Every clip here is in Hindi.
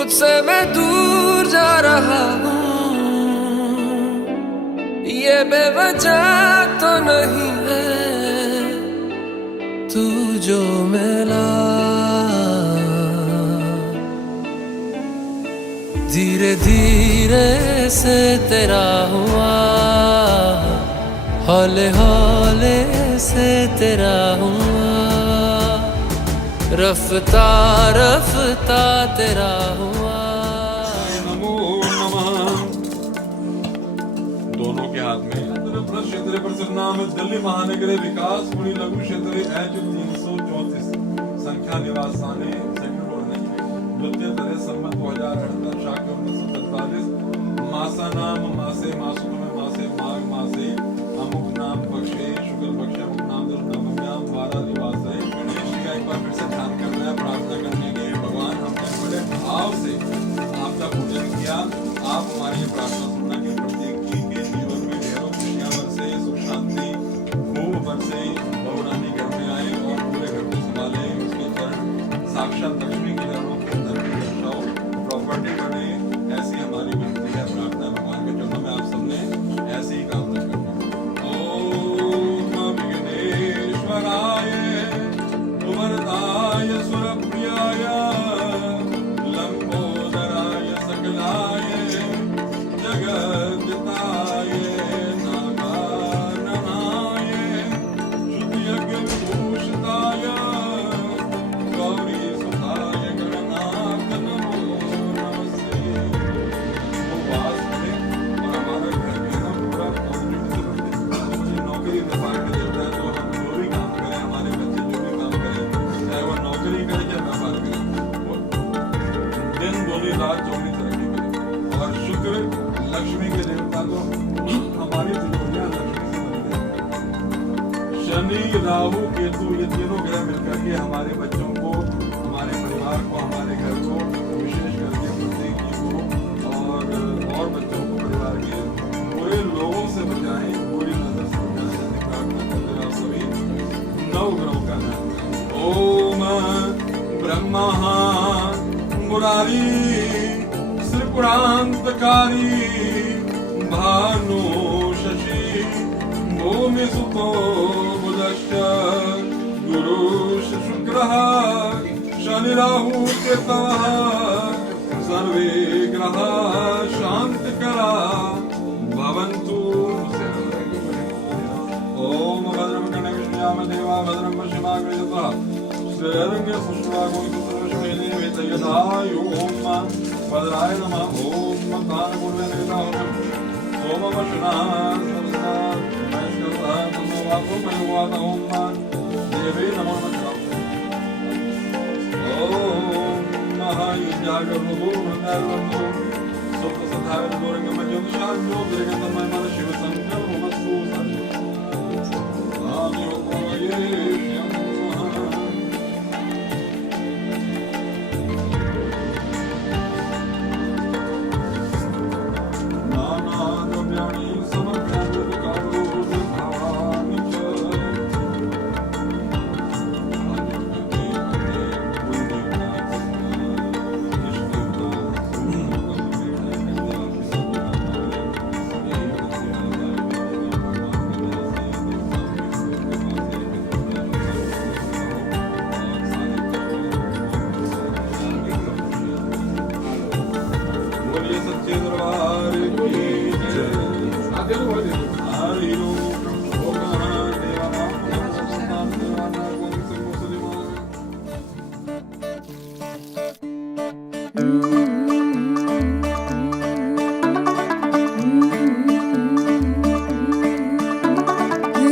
मुझसे मैं दूर जा रहा हूँ, ये बेवजह तो नहीं है। तू जो मिला धीरे धीरे से तेरा हुआ, हौले हौले से तेरा हुआ, रफ्ता रफ्ता तेरा हुआ। नमो नमः। दोनों के हाथ में क्षेत्र पर नाम दिल्ली महानगरे विकास मुनि लघु क्षेत्र एच 334 संख्या निवासाने द्वितीय तरह संबंध 2078 शाखा 1947 मासा नाम मासे मासुक में मासे माघ मासे अमुक नाम पक्षे शुक्ल पक्ष अमुक नाम नवम्याम वारा निवास है। गणेश जी का एक बार फिर से ध्यान करना है, प्रार्थना करने के भगवान हमने बड़े भाव से आपका पूजन किया। आप हमारी प्रार्थना सुनना के प्रत्येक के जीवन में ढेरों खुशियां बरसे, सुख शांति खूब बरसे, बहुरानी घर में आए और पूरे घर को संभाले। उसके चरण साक्षात लक्ष्मी की चरणों के अंदर भी दर्शाओ, प्रॉपर्टी बने, ऐसी हमारी विनती है, प्रार्थना भगवान के चरणों में आप सबने ऐसे ही कामना करनी। ओम विघ्नेश्वराय वरदाय सुरप्रियाय लंबोदराय सकलाय जगद्दिताय नागाननाय शुद्धयज्ञ विभूषिताय गौरी सुताय गणनाथ नमो नमस्ते। वो वास्ते और हमारा घर में ना पूरा नौकरी में पार्ट देता है, तो हम जो भी काम करें, हमारे बच्चे जो भी काम करें, चाहे वो नौकरी करें या व्यापार करें, दिन दूनी रात चौगनी तरक्की करें। और शुक्र लक्ष्मी के देवता को हमारी तिजोरियां लक्ष्मी से भरी दें। शनि राहु केतु ये तीनों ग्रह मिलकर के हमारे बच्चों को, हमारे परिवार को, हमारे घर को, विशेष करके प्रत्येक को और बच्चों को, परिवार के पूरे लोगों से बचाएं, पूरी नजर से बचाएं। जैसे प्रार्थना करते आप सभी नौ ग्रहों का नाम। ओम ब्रह्मा मुरारी त्रिपुरांतकारी भानु शशि भूमि सुतो बुधश्च गुरुश शुक्रः शनि राहु केतवः सर्वे ग्रहाः शान्तिकरा भवन्तु। ओम भद्रं कर्णेभिर्याम देवा भद्रं पश्यमाग्रजतः श्रेयर्घ्य सुष्ठुवागोवितसर्वश्वेने वेतयदायो ओम भद्राय नमः। ओम तानपूर्वेनेताहं सोमवशनाः समस्ता नमस्कृतः तन्नो वाको मयोवात ओम देवे नमो नमः। ओम महायुज्यागर्भो वृन्दावनो सुखसधाय गोरंगमज्योतिषाभ्यो दीर्घतमय मन शिव संकल्पमस्तु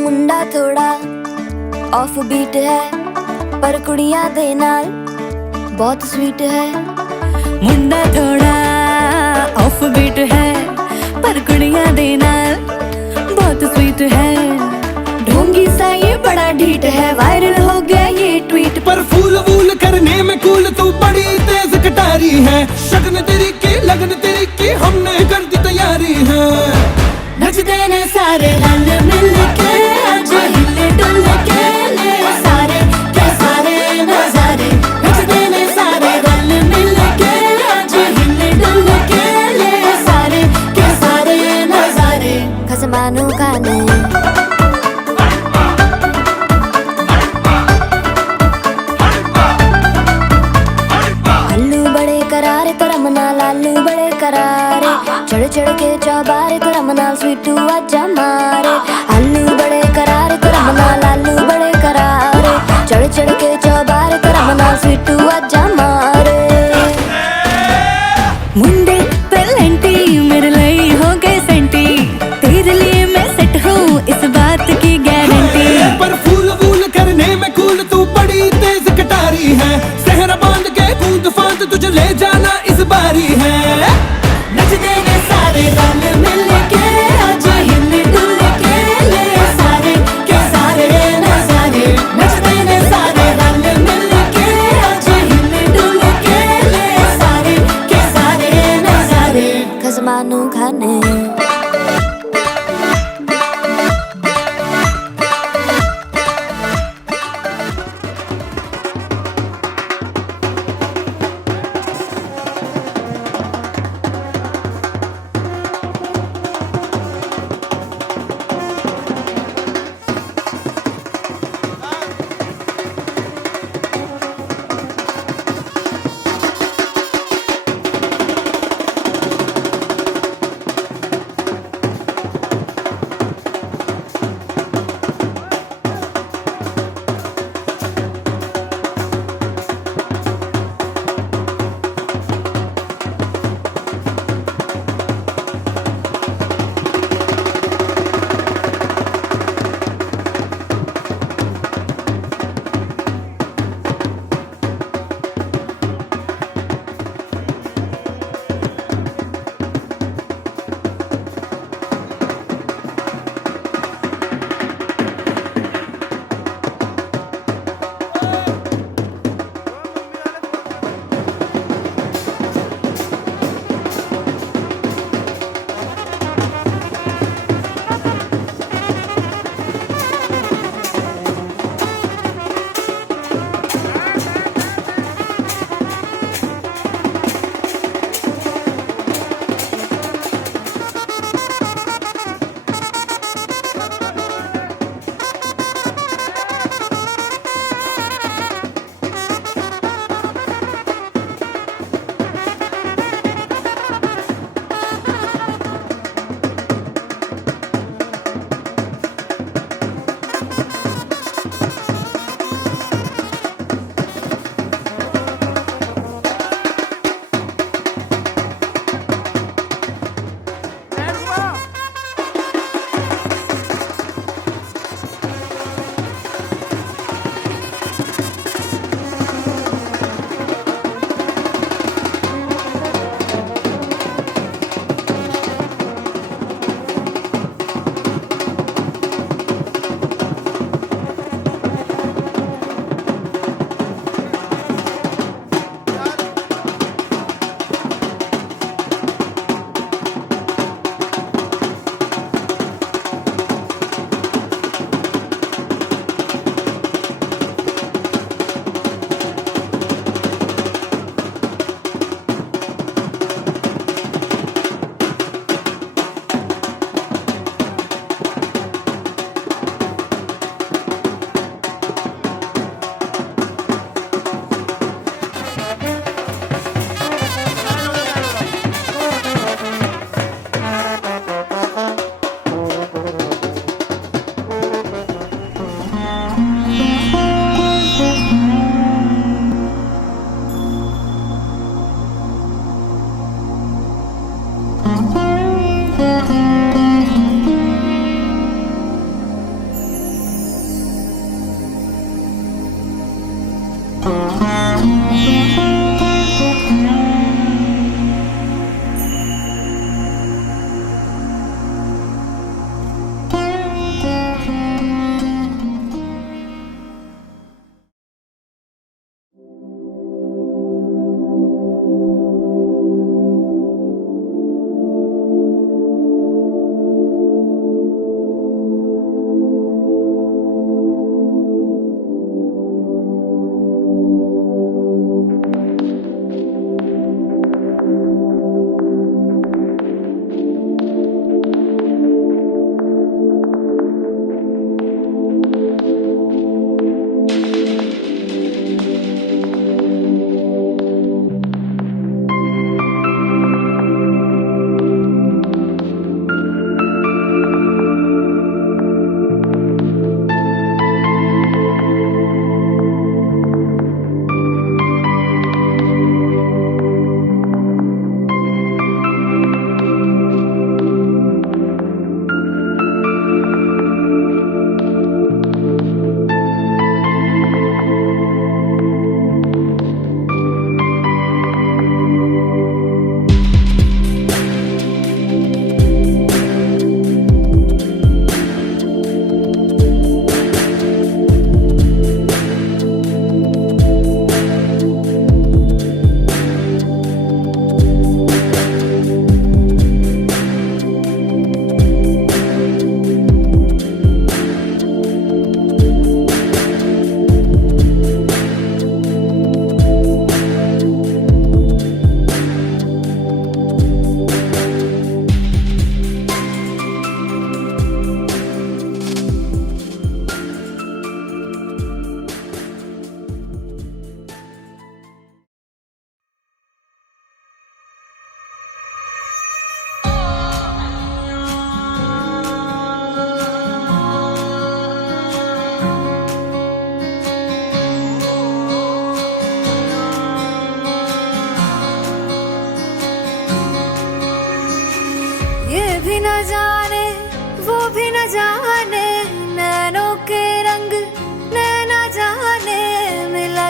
मुंडा थोड़ा ऑफ बीट है पर कुड़ियां दे नाल बहुत स्वीट है। मुंडा थोड़ा ऑफ बीट है पर कुड़ियां दे नाल बहुत स्वीट है। ढोंगी सा ये बड़ा ढीठ है, वायरल हो गया ये ट्वीट पर फूल वूल करने में कूल तू बड़ी तेज कटारी है। शगन तेरी की लगन तेरी की हमने कर दी तैयारी है। नचते ने सारे रल मिल के आज हिले डुल के ले सारे के सारे नजारे। नचते ने सारे रल मिल के आज आलू बड़े करारे चढ़ चढ़ के चौबारे तो रमनाल स्वीटू आजा मारे आलू बड़े करारे तो रमनाल आलू बड़े करारे चढ़ चढ़ के चौबारे तो रमनाल स्वीटू आजा मारे मुंडे पेलेंटी मेरे लिए हो गए सेंटी तेरे लिए मैं सेट हूँ इस बात की गारंटी पर फूल वूल करने में कूल तू बड़ी तेज कटारी है सहरा बांध के कूद फांद तुझे ले जाना इस बारी है नच देंगे सारे रंग मिल के आज हिल डुल के ले सारे के सारे न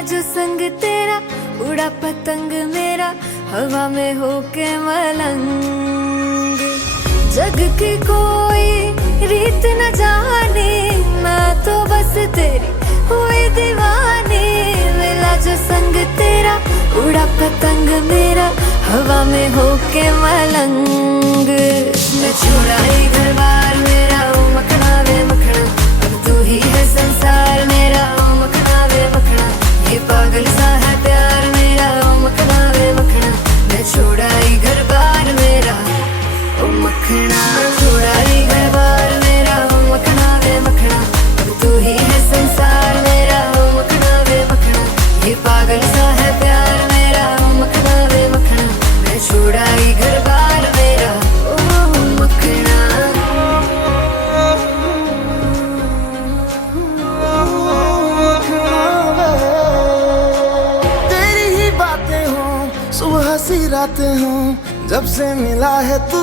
जो संग तेरा उड़ा पतंग मेरा हवा में होके मलंग। जग की कोई रीत न जाने मैं तो बस तेरी हुई दीवानी। मिला जो संग तेरा उड़ा पतंग मेरा हवा में होके मलंग। मैं छुड़ाई घर बार मेरा ओ मखना वे मखना, अब तू ही है संसार मेरा ओ मखना वे मखना। ये पागल सा है प्यार मेरा ओ मखना वे मखना। मैं छुड़ाई घर बार मेरा ओ मखना, छुड़ाई घर बार मेरा ओ मखना वे मखना। अब तू ही है संसार मेरा ओ मखना वे मखना। ये पागल सा है प्यार मेरा ओ मखना वे मखना। मैं छुड़ाई घर बार मेरा ओ मखना। तेरी ही बातें हों सुबह सी रातें हों, जब से मिला है तू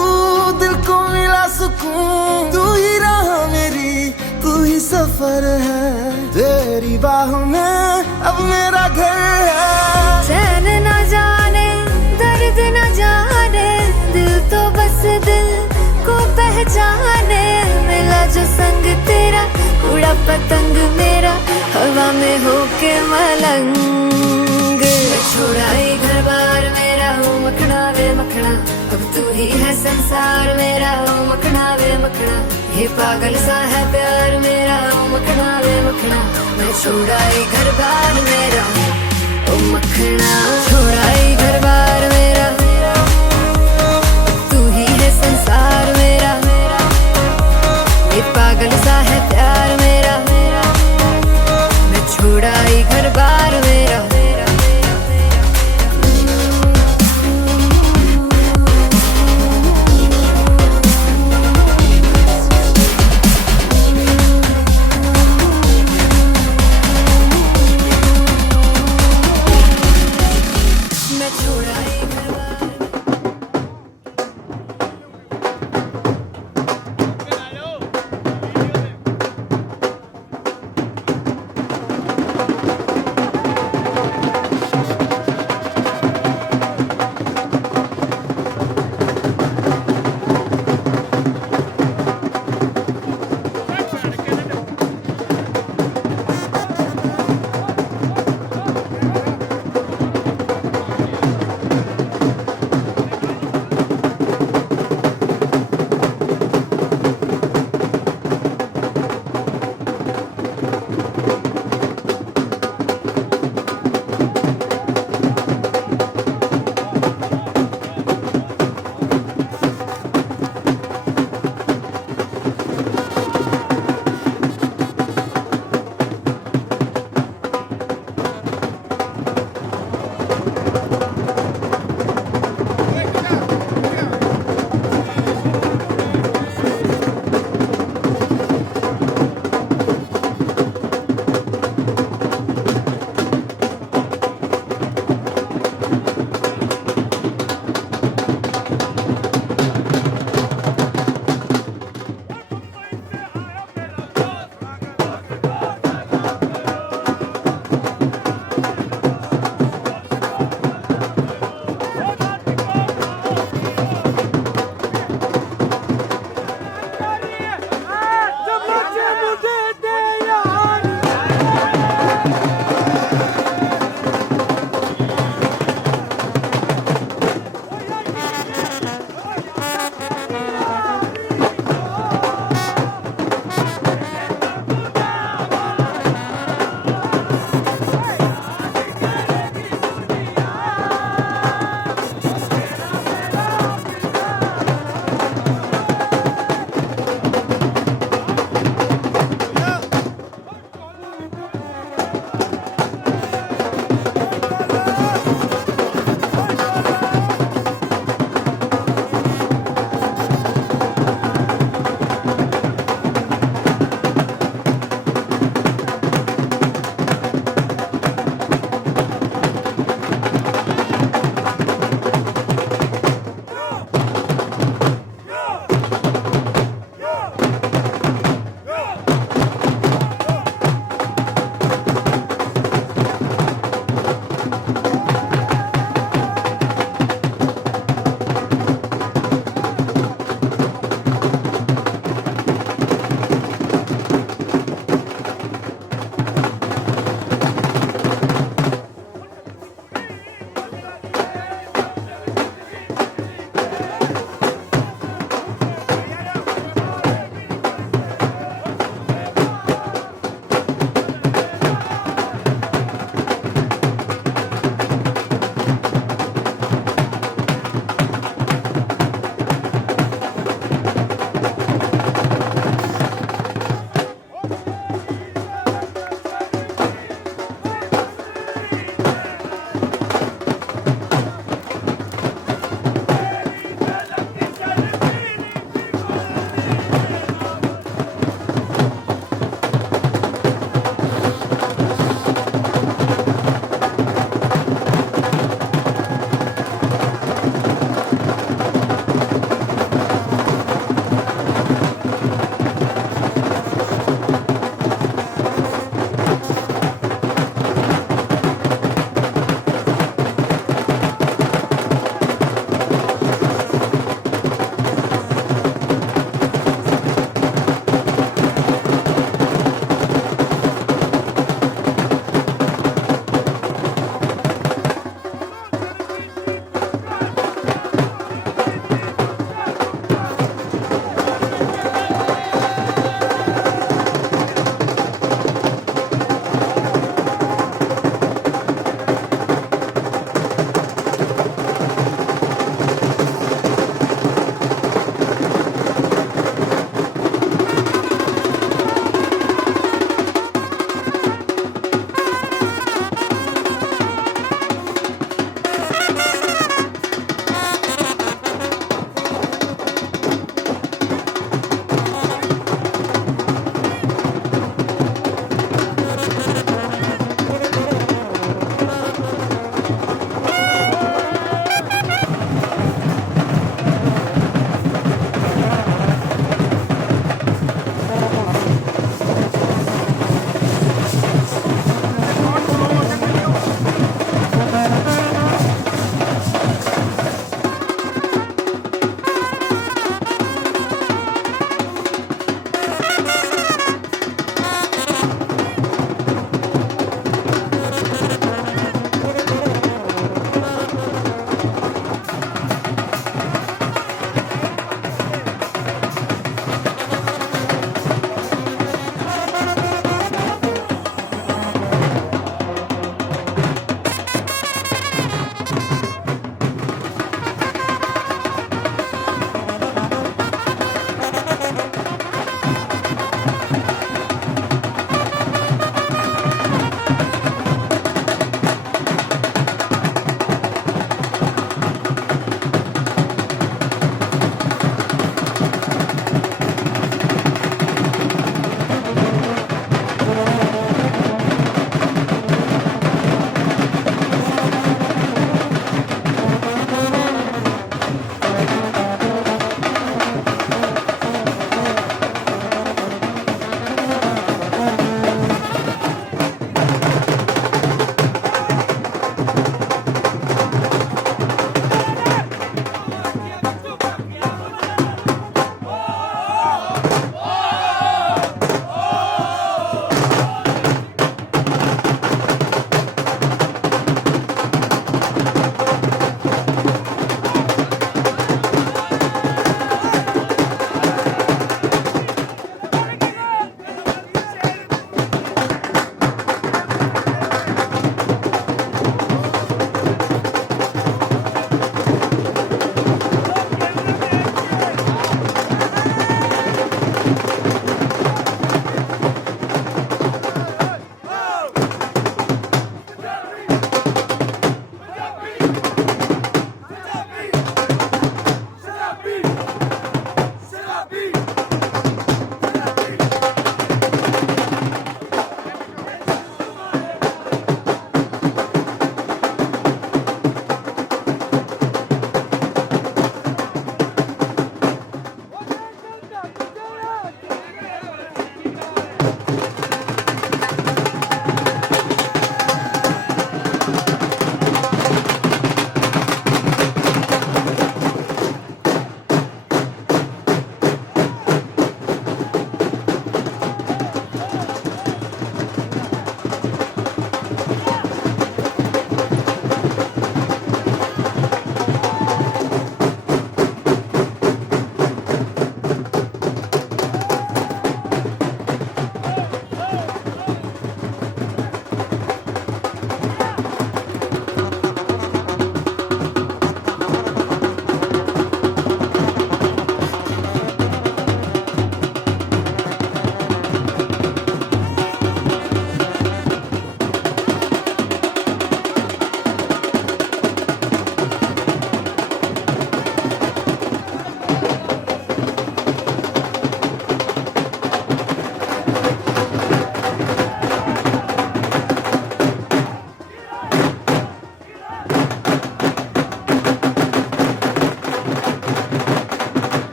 दिल को मिला सुकून। तू ही राह मेरी तू ही सफर है, तेरी बाहों में अब मेरा घर है। चैन न जाने दर्द न जाने दिल तो बस दिल को पहचाने। मिला जो संग तेरा उड़ा पतंग मेरा हवा में होके मलंग। छुड़ाई घर बार मेरा ओ मखना वे मखना, अब तू ही है संसार मेरा ओ मखना वे मखना। ये पागल सा है प्यार मेरा ओ मखना वे मखना। मैं छुड़ाई घर बार मेरा ओ मखना, छुड़ाई घर बार मेरा तू ही है संसार मेरा। ये पागल सा है प्यार मेरा, मैं छुड़ाई घर बार मेरा।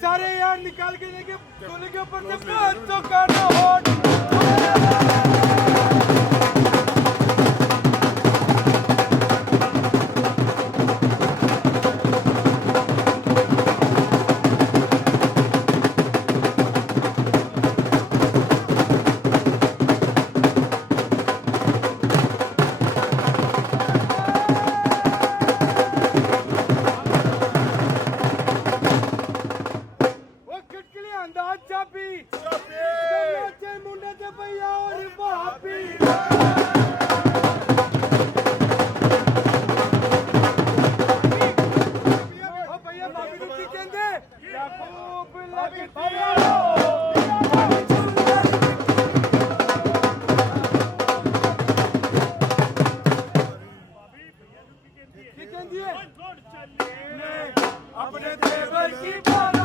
सारे यार निकाल के लेके गोली के ऊपर से 500 का नोट। अंदाज चापी भाभी नाचे मुंडे ते भैया और भाभी ओ भैया भाभी को की कहंदे खूब लगती अपने देवर की बाला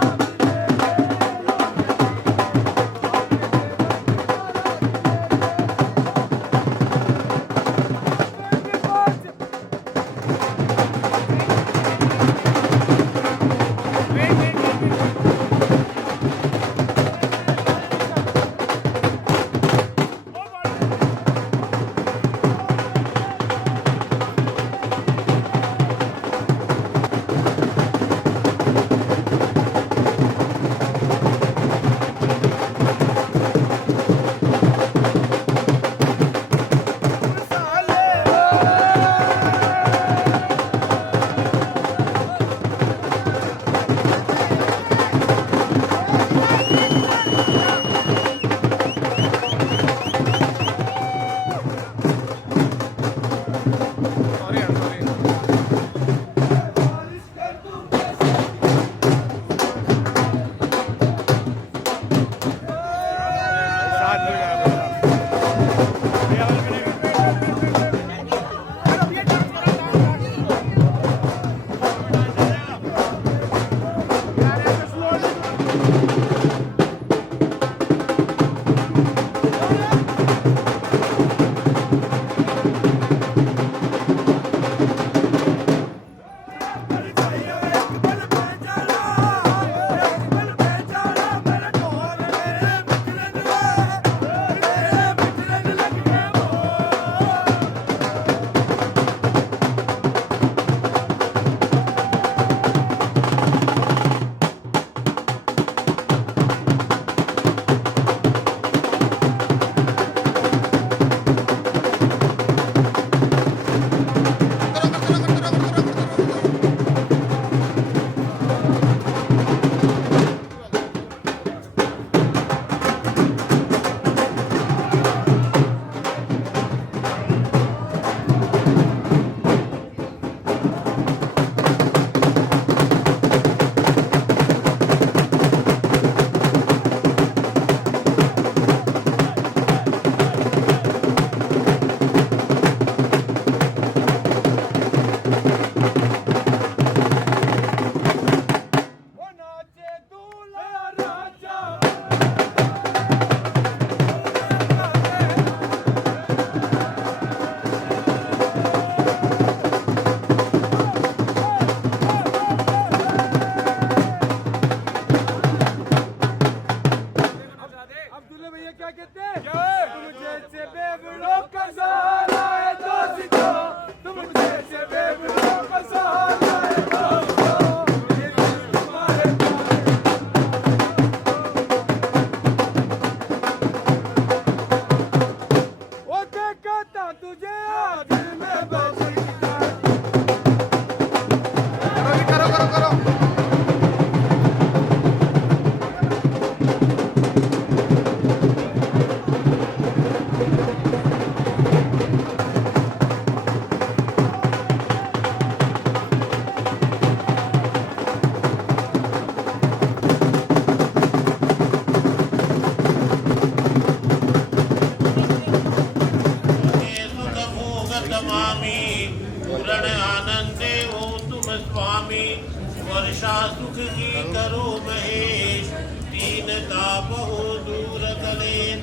वर्षा सुख की करो महेश दीन तापहो दूर कलेन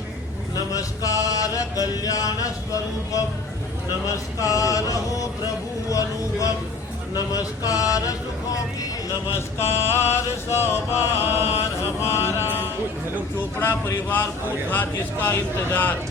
नमस्कार कल्याण स्वरूपम नमस्कार हो प्रभु अनुपम नमस्कार सुखों की नमस्कार सौबार हमारा चोपड़ा परिवार को था जिसका इंतजार।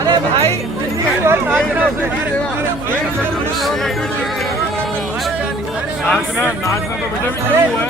अरे भाई नाचना तो बेटा भी शुरू हुआ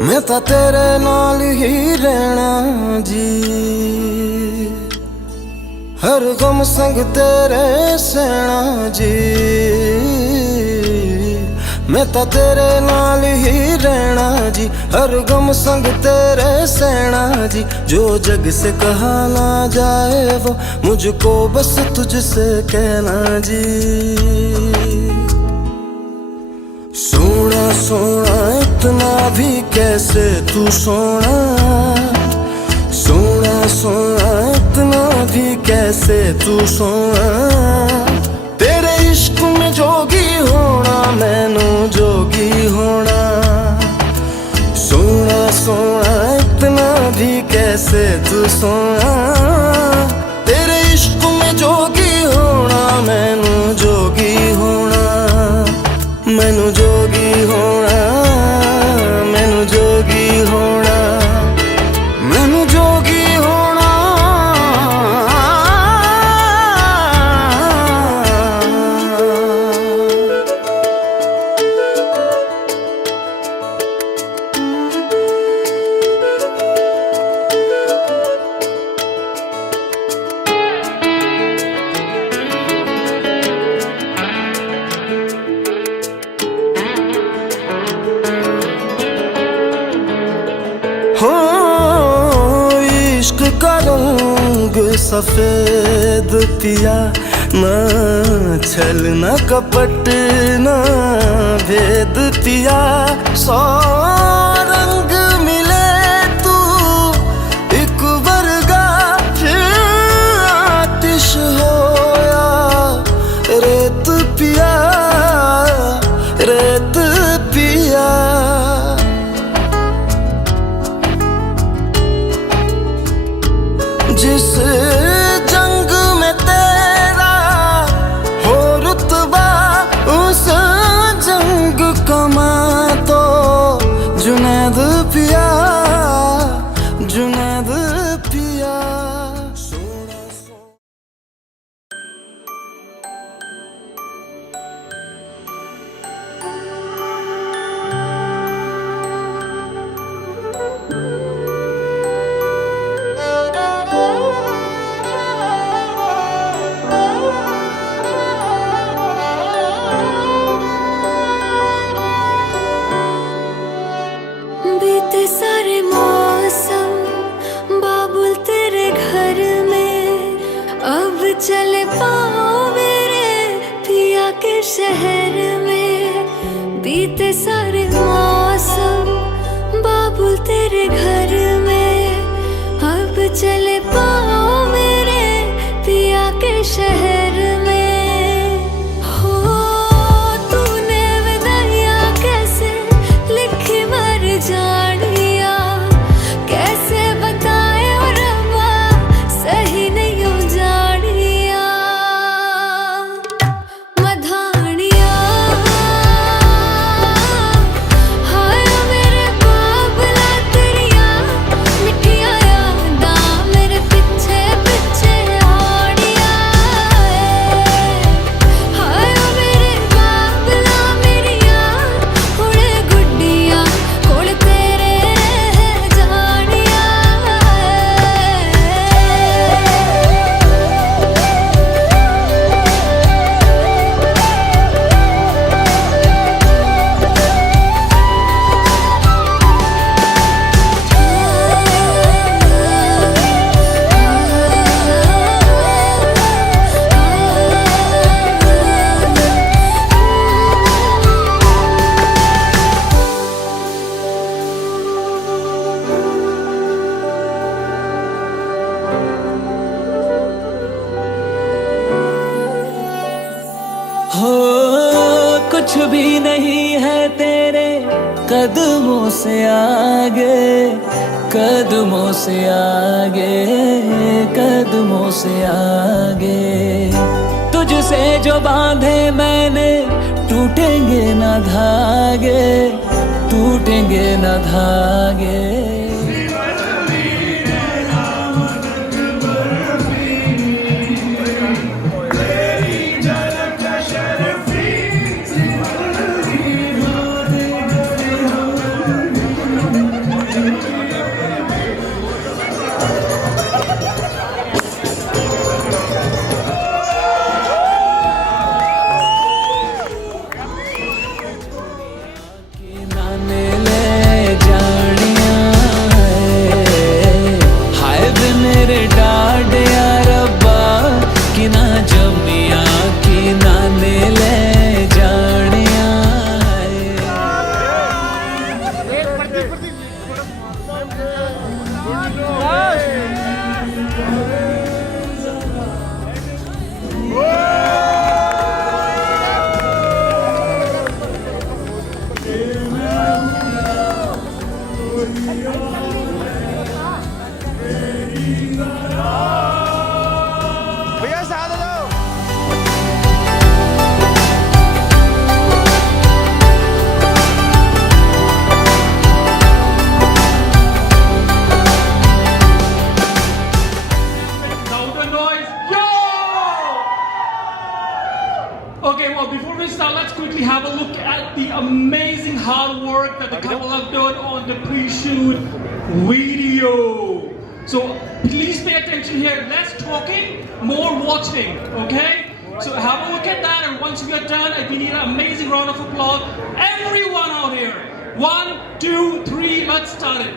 मैं तां तेरे नाल ही रहना जी, हर गम संग तेरे सहना जी। मैं तां तेरे नाल ही रहना जी, हर गम संग तेरे सहना जी। जो जग से कहा ना जाए वो मुझको बस तुझसे कहना जी। सोना सोना इतना भी कैसे तू सोना, सोना सोना इतना भी कैसे तू सोना। तेरे इश्क में जोगी होना मैनू जोगी होना। सोना सोना इतना भी कैसे तू सोना। तेरे इश्क में जोगी होना मैनू जोगी होना। मैनू जोगी होना, मैनू जोगी होना, मैनू जोगी होना। हो इश्क का रंग सफेद पिया, ना छल ना कपट ना भेद पिया। सौ रंग मिले तू एक वर्गा, फिर आतिश होया रेत पिया, रेत पिया। जिस जंग में तेरा हो रुतबा, उस जंग कमा तो जुनैद पिया, जुनैद पिया। बीते सारे मौसम बाबुल तेरे घर में, अब चले पाओ मेरे पिया के शहर में। बीते सारे मौसम बाबुल तेरे घर में, अब चले पाओ मेरे पिया के शहर में। हो कुछ भी नहीं है तेरे कदमों से आगे, कदमों से आगे, कदमों से आगे। तुझसे जो बांधे मैंने टूटेंगे ना धागे, टूटेंगे ना धागे। Okay, well, before we start, let's quickly have a look at the amazing hard work that the couple have done on the pre-shoot video. So please pay attention here. Less talking, more watching, okay? So have a look at that, and once we are done, we need an amazing round of applause. Everyone out here. 1, 2, 3, let's start it.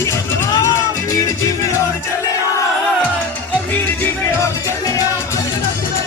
Veer ji में और चले आ, वीर जी में और चले आ।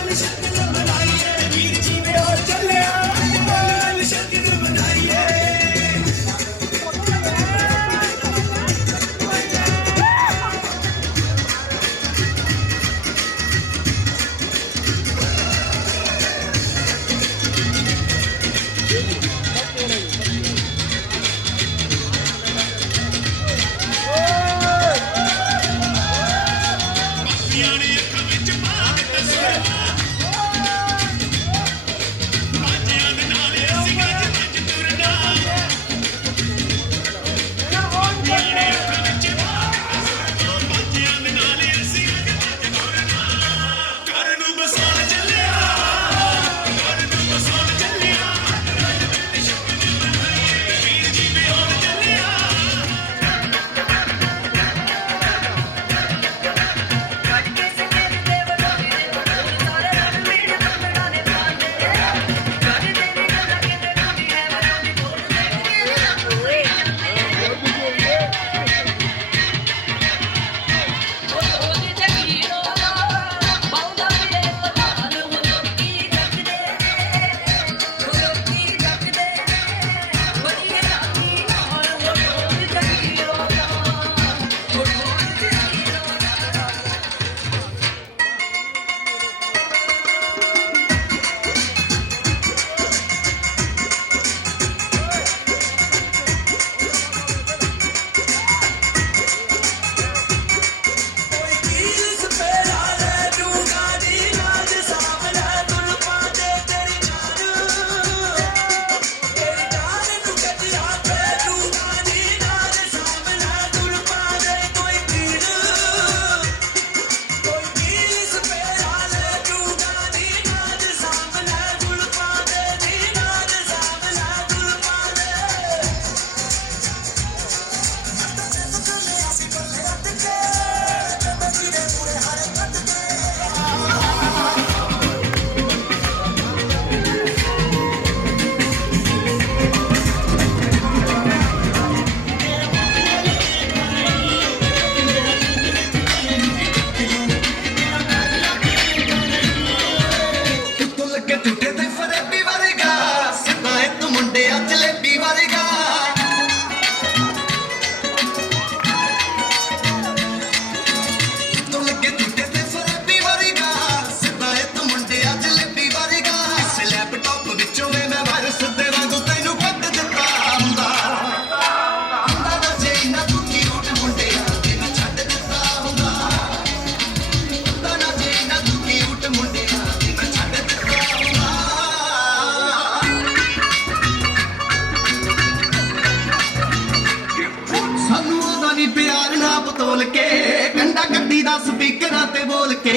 ਕੱਟਦਾ ਸਪੀਕਰਾਂ ਤੇ ਬੋਲ ਕੇ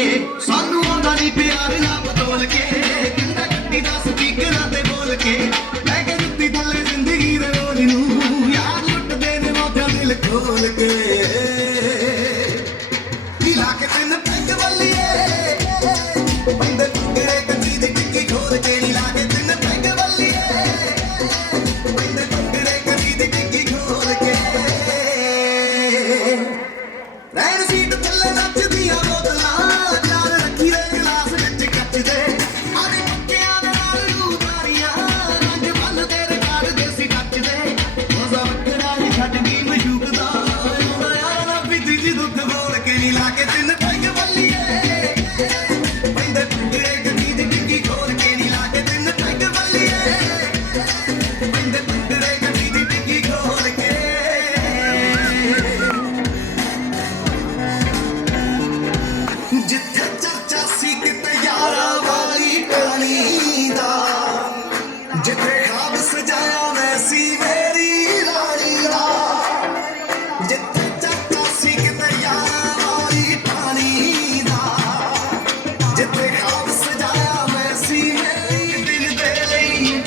ਸਾਨੂੰ ਆਉਂਦਾ ਨਹੀਂ ਪਿਆਰ ਨਾ ਬਦਲ ਕੇ ਕਹਿੰਦਾ ਕੱਟਦਾ ਸਪੀਕਰਾਂ ਤੇ ਬੋਲ ਕੇ ਲੈ ਕੇ ਜੁੱਤੀ ਥੱਲੇ ਜ਼ਿੰਦਗੀ ਦੇ ਰੋਲ ਨੂੰ ਯਾਰ ਲੁੱਟਦੇ ਨੇ ਮੋਢਿਆਂ ਦਿਲ ਖੋਲ ਕੇ ਲਾ ਕੇ ਤਿੰਨ ਪੈਗ ਵੱਲੀਏ ਬੰਦੇ ਟੁਕੜੇ ਕੰਦੀ ਦੀ ਟਿੱਕੀ ਖੋਲ ਕੇ ਲਾ ਕੇ ਤਿੰਨ ਪੈਗ ਵੱਲੀਏ ਬੰਦੇ ਟੁਕੜੇ ਕੰਦੀ ਦੀ ਟਿੱਕੀ ਖੋਲ ਕੇ ਰੈਣ ਸੀਟ ਥੱਲੇ ਨੱਚਦੀਆਂ ਬੋਤਲਾਂ ਚਾਰ ਰੱਖੀ ਦੇ ਗਲਾਸ ਵਿੱਚ ਕੱਚ ਦੇ ਆਰੇ ਪੱਕਿਆਂ ਦੇ ਨਾਲ ਰੂਬਾਰੀਆਂ ਰੰਗ ਵੱਲ ਤੇਰੇ ਕਾੜ ਦੇ ਸੀ ਕੱਚ ਦੇ ਮਜ਼ਾ ਵੱਖਰਾ ਹੀ ਛੱਡ ਗਈ ਮਸ਼ੂਕ ਦਾ ਉਹਦਾ ਯਾਰ ਨਾ ਪੀਤੀ ਜੀ ਦੁੱਖ ਬੋਲ ਕੇ ਨੀ ਲਾ ਕੇ ਤਿੰਨ ਪੈਗ ਵੱਲੀਏ ਬੰਦੇ ਟੁਕੜੇ ਕੰਦੀ ਦੀ ਟਿੱਕੀ ਖੋਲ ਕੇ ਨੀ ਲਾ ਕੇ ਤਿੰਨ ਪੈਗ ਵੱਲੀਏ ਬੰਦੇ ਟੁਕੜੇ ਕੰਦੀ ਦੀ ਟਿੱਕੀ ਖੋਲ ਕੇ ਜਿੱਥੇ ਚਰਚਾ ਸੀ ਕਿਤੇ ਯਾਰਾਂ ਵਾਲੀ ਕਹਾਣੀ ਦਾ ਜਿੱਥੇ ਖਾਬ ਸਜਾਇਆ ਮੈਂ ਸੀ ਮੇਰੀ ਰਾਣੀ ਦਾ ਜਿੱਥੇ ਚਰਚਾ ਸੀ ਕਿਤੇ ਯਾਰਾਂ ਵਾਲੀ ਕਹਾਣੀ ਦਾ ਜਿੱਥੇ ਖਾਬ ਸਜਾਇਆ ਮੈਂ ਸੀ ਮੇਰੀ ਦਿਲ ਦੇ ਲਈ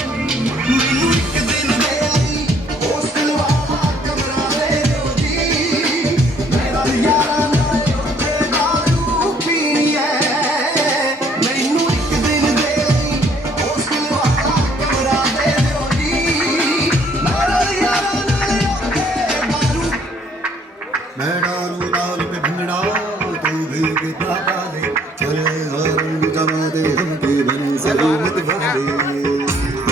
ਮੈਨੂੰ ਇੱਕ ਦਿਨ ਦੇ ਲਈ ਉਸ ਦਿਲ ਵਾਲਾ ਕਮਰਾ ਦੇ ਦਿਓ ਜੀ ਮੇਰਾ ਯਾਰਾਂ ਨਾਲ ਉੱਥੇ ਦਾਰੂ ਪੀਣੀ ਹੈ ਮੈਨੂੰ ਇੱਕ ਦਿਨ ਦੇ ਲਈ ਉਸ ਦਿਲ ਵਾਲਾ ਕਮਰਾ ਦੇ ਦਿਓ ਜੀ ਮੇਰਾ ਯਾਰਾਂ ਨਾਲ ਉੱਥੇ ਦਾਰੂ मैं डालू लाल पे भंगड़ा तू भी कितना दे चले रंग जमा दे हमके बने सही मत वादे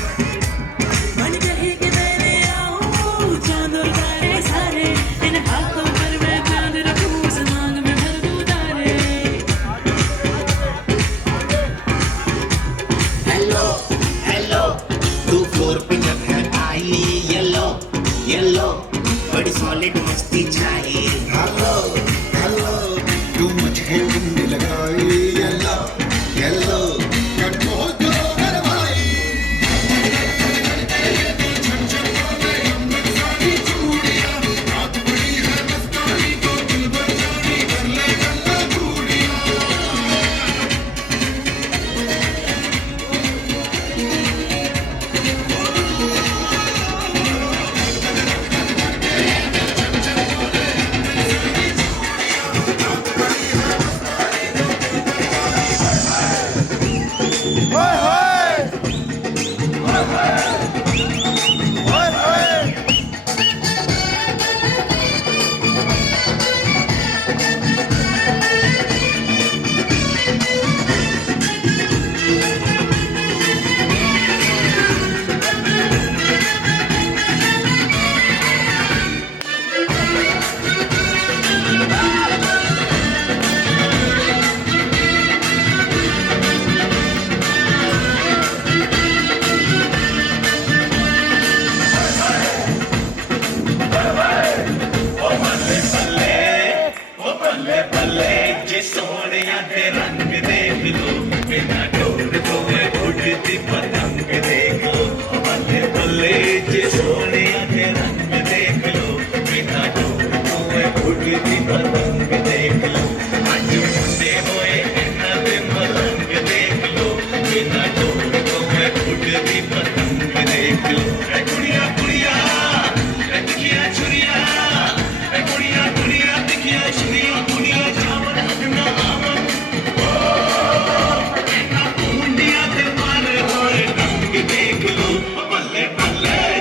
मन कहे कि तेरे आऊं चांद और तारे सारे इन हाथों पर मैं चांद रखूं उस मांग में भर दूं तारे हेलो हेलो तू फ्लोर पे जब है आई येलो येलो बड़ी सॉलिड मस्ती चाहिए हेलो हेलो तू मुझे गुंडे लगाई येलो येलो कटो तो कर भाई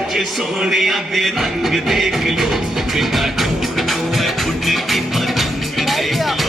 सोनिया दे रंग देख लो बिना ढूंढ तो मैं उड़ की पतंग देख लो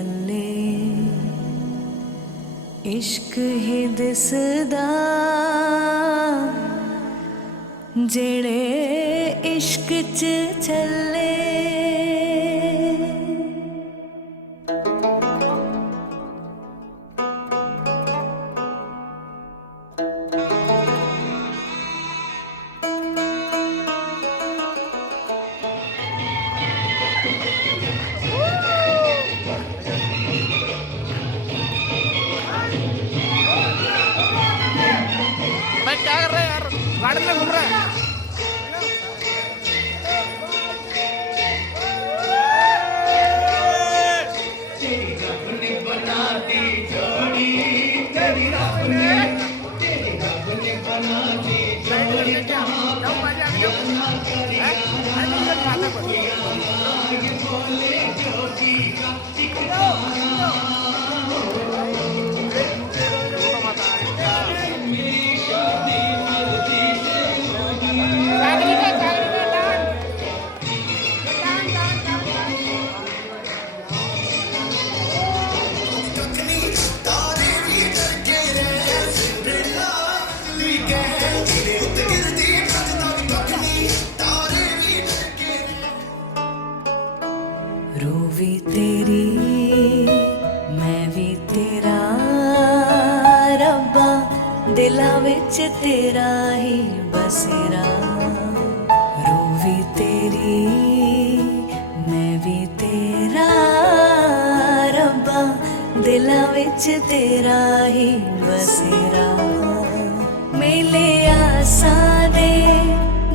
पल्ले इश्क ही दिसदा जेड़े इश्क च चले रूवी तेरी मैं भी तेरा रब्बा दिला विच तेरा ही बसेरा रूवी तेरी मैं भी तेरा रब्बा दिला विच तेरा ही बसेरा मेले आसा दे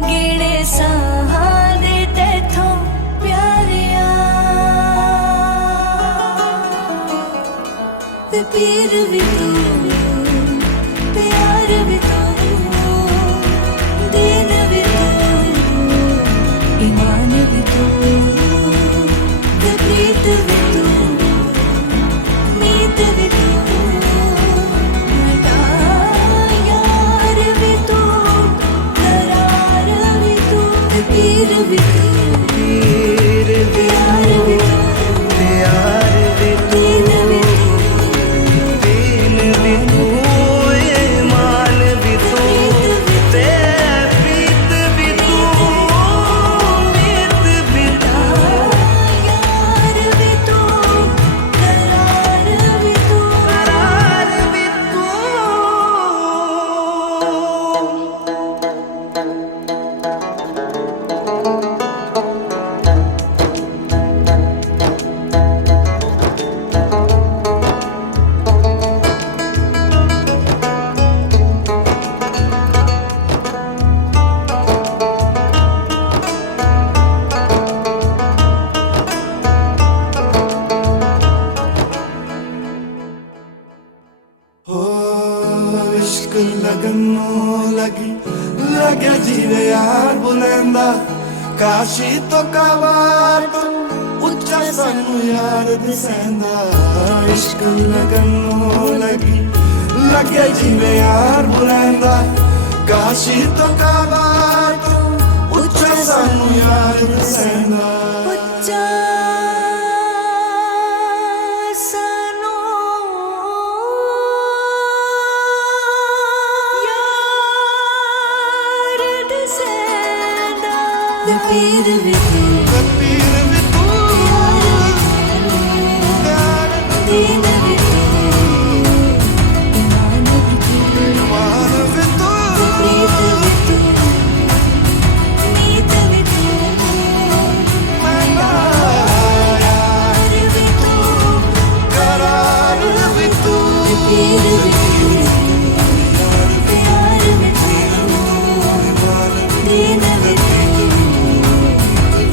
गिणे साहा दे तैथों प्यारिया ते पीर भी तू प्यार भी तू दीन भी तू ईमान भी तू ते प्रीत भी तू मीत भी तू मेरा यार भी तू करार भी तू ते पीर भी तू प्यार भी तू प्यार भी तू दीन भी तू ईमान भी तू ते प्रीत भी तू मीत भी तू यार भी तू करार भी तू करार भी तू हो इश्क लगनों लगी लगे जीवे यार बुलंदा काशी तो काबार तो उच्चा सानू यार दिसेंदा इश्क लगनों लगी लगे जीवे यार बुलंदा काशी तो काबार तो उच्चा सानू यार दिसेंदा उच्चा सानू यार दिसेंदा ते पीर भी तू पीर भी तू प्यार भी दीन भी तू ईमान भी तू मान भी तू प्रीत भी तू मीत भी तू मेरा यार भी तू करार भी तू पीर भी तू प्यार भी तू दीन भी तू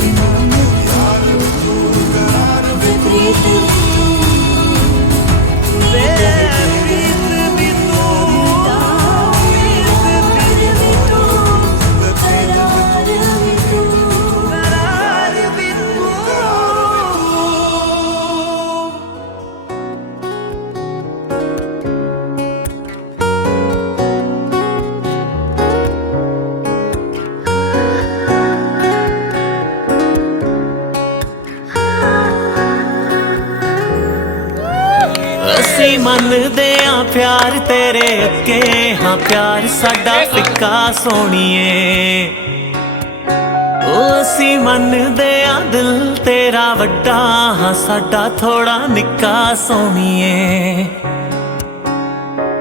ईमान भी ਮੰਨਦੇ ਆ ਪਿਆਰ ਤੇਰੇ ਅੱਗੇ ਹਾਂ ਪਿਆਰ ਸਾਡਾ ਫਿੱਕਾ ਸੋਹਣੀਏ ਉਹ ਅਸੀਂ ਮੰਨਦੇ ਆ ਦਿਲ ਤੇਰਾ ਵੱਡਾ ਹਾਂ ਸਾਡਾ ਥੋੜਾ ਨਿੱਕਾ ਸੋਹਣੀਏ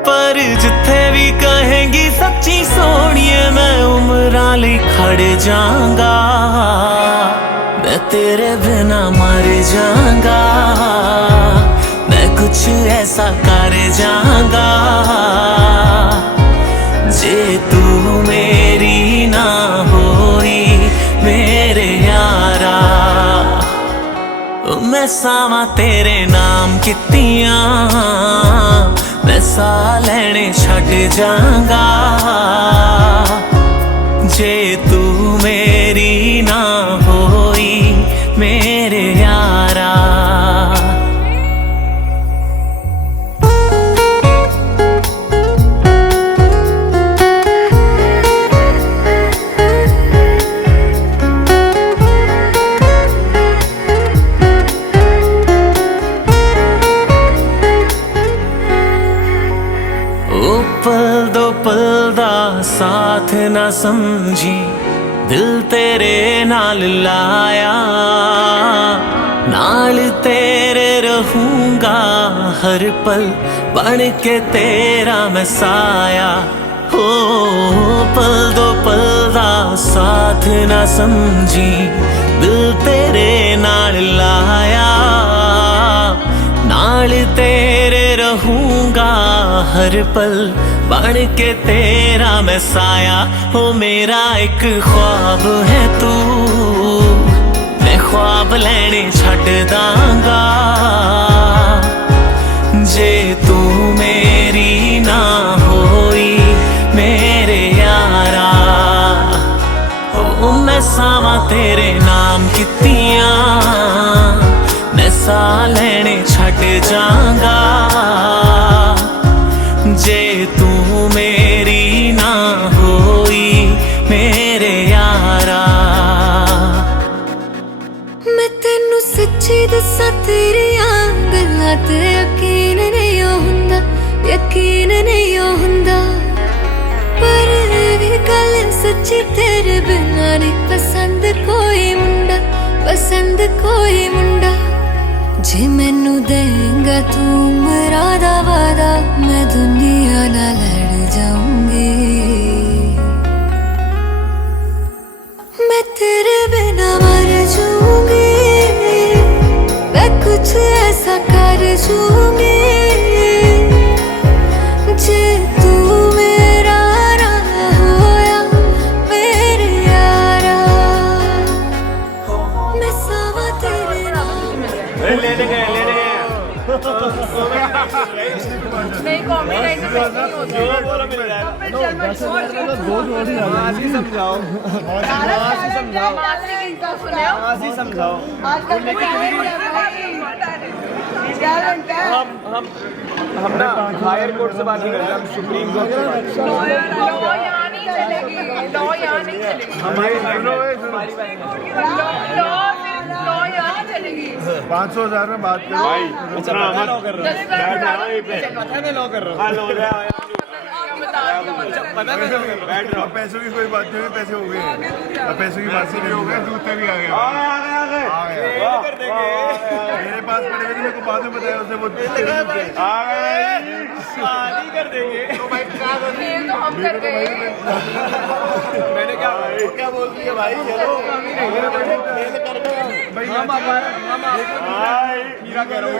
ਪਰ ਜਿੱਥੇ ਵੀ ਕਹੇਂਗੀ ਸੱਚੀ ਸੋਹਣੀਏ ਮੈਂ ਉਮਰਾਂ ਲਈ ਖੜ ਜਾਵਾਂਗਾ मैं तेरे बिना मर जाऊंगा मैं कुछ ऐसा कर जाऊंगा जे तू मेरी ना होई मेरे यारा मैं सावा तेरे नाम कितियां मैं सा लैने छड़ जाऊंगा जे तू मेरी ना होई मेरे यारा पल दो पल दा साथ ना समझी दिल तेरे नाल लाया नाल तेरे रहूंगा हर पल बन के तेरा मैं साया हो पल दो पल दा साथ ना समझी दिल तेरे नाल लाया नाल तेरे रहूंगा हर पल बन के तेरा मैं साया हो मेरा एक ख्वाब है तू मैं ख्वाब लेने छड़ दांगा जे तू मेरी ना होई मेरे यारा हो मैं सावा तेरे नाम कितियां मैं सा लेने छड़ जाऊंगा जे तू मेरी ना होई मेरे यारा मैं तेनू सच्ची दसा तेरियां गल्लां ते यकीन नहीं हुंदा पर भी गल सच्ची तेरे बिना नहीं पसंद कोई मुंडा जे मैनू देंगा तू उमरा दा वादा मैं दुनिया नाल लड़ जाऊंगी मैं तेरे बिना मर जाऊंगी मैं कुछ ऐसा कर जाऊंगी जे तू मेरा ना होया मेरे यारा मैं सावा तेरे नाम लेने गए नहीं कॉपीराइट नहीं होती समझाओ समझाओ हम ना हायर कोर्ट से बात नहीं कर रहे हम सुप्रीम कोर्ट से बात कर रहे हैं लॉ यहाँ नहीं चलेगी लॉ यहाँ नहीं चलेगी हमारी लॉ यहाँ नहीं चलेगी 500,000 में बात करो भाई इतना लॉ कर रहा हूँ पता नहीं बैठ रहा पैसों की कोई बात नहीं पैसे हो गए अब पैसों की बात से नहीं हो गए जूते भी आ गए मेरे पास पड़े हुए मेरे को बाद में बताया उसने वो शादी कर देंगे तो भाई क्या तो हम कर गए मैंने क्या बोल दिया भाई चलो भाई हम हीरा कह रहा हूँ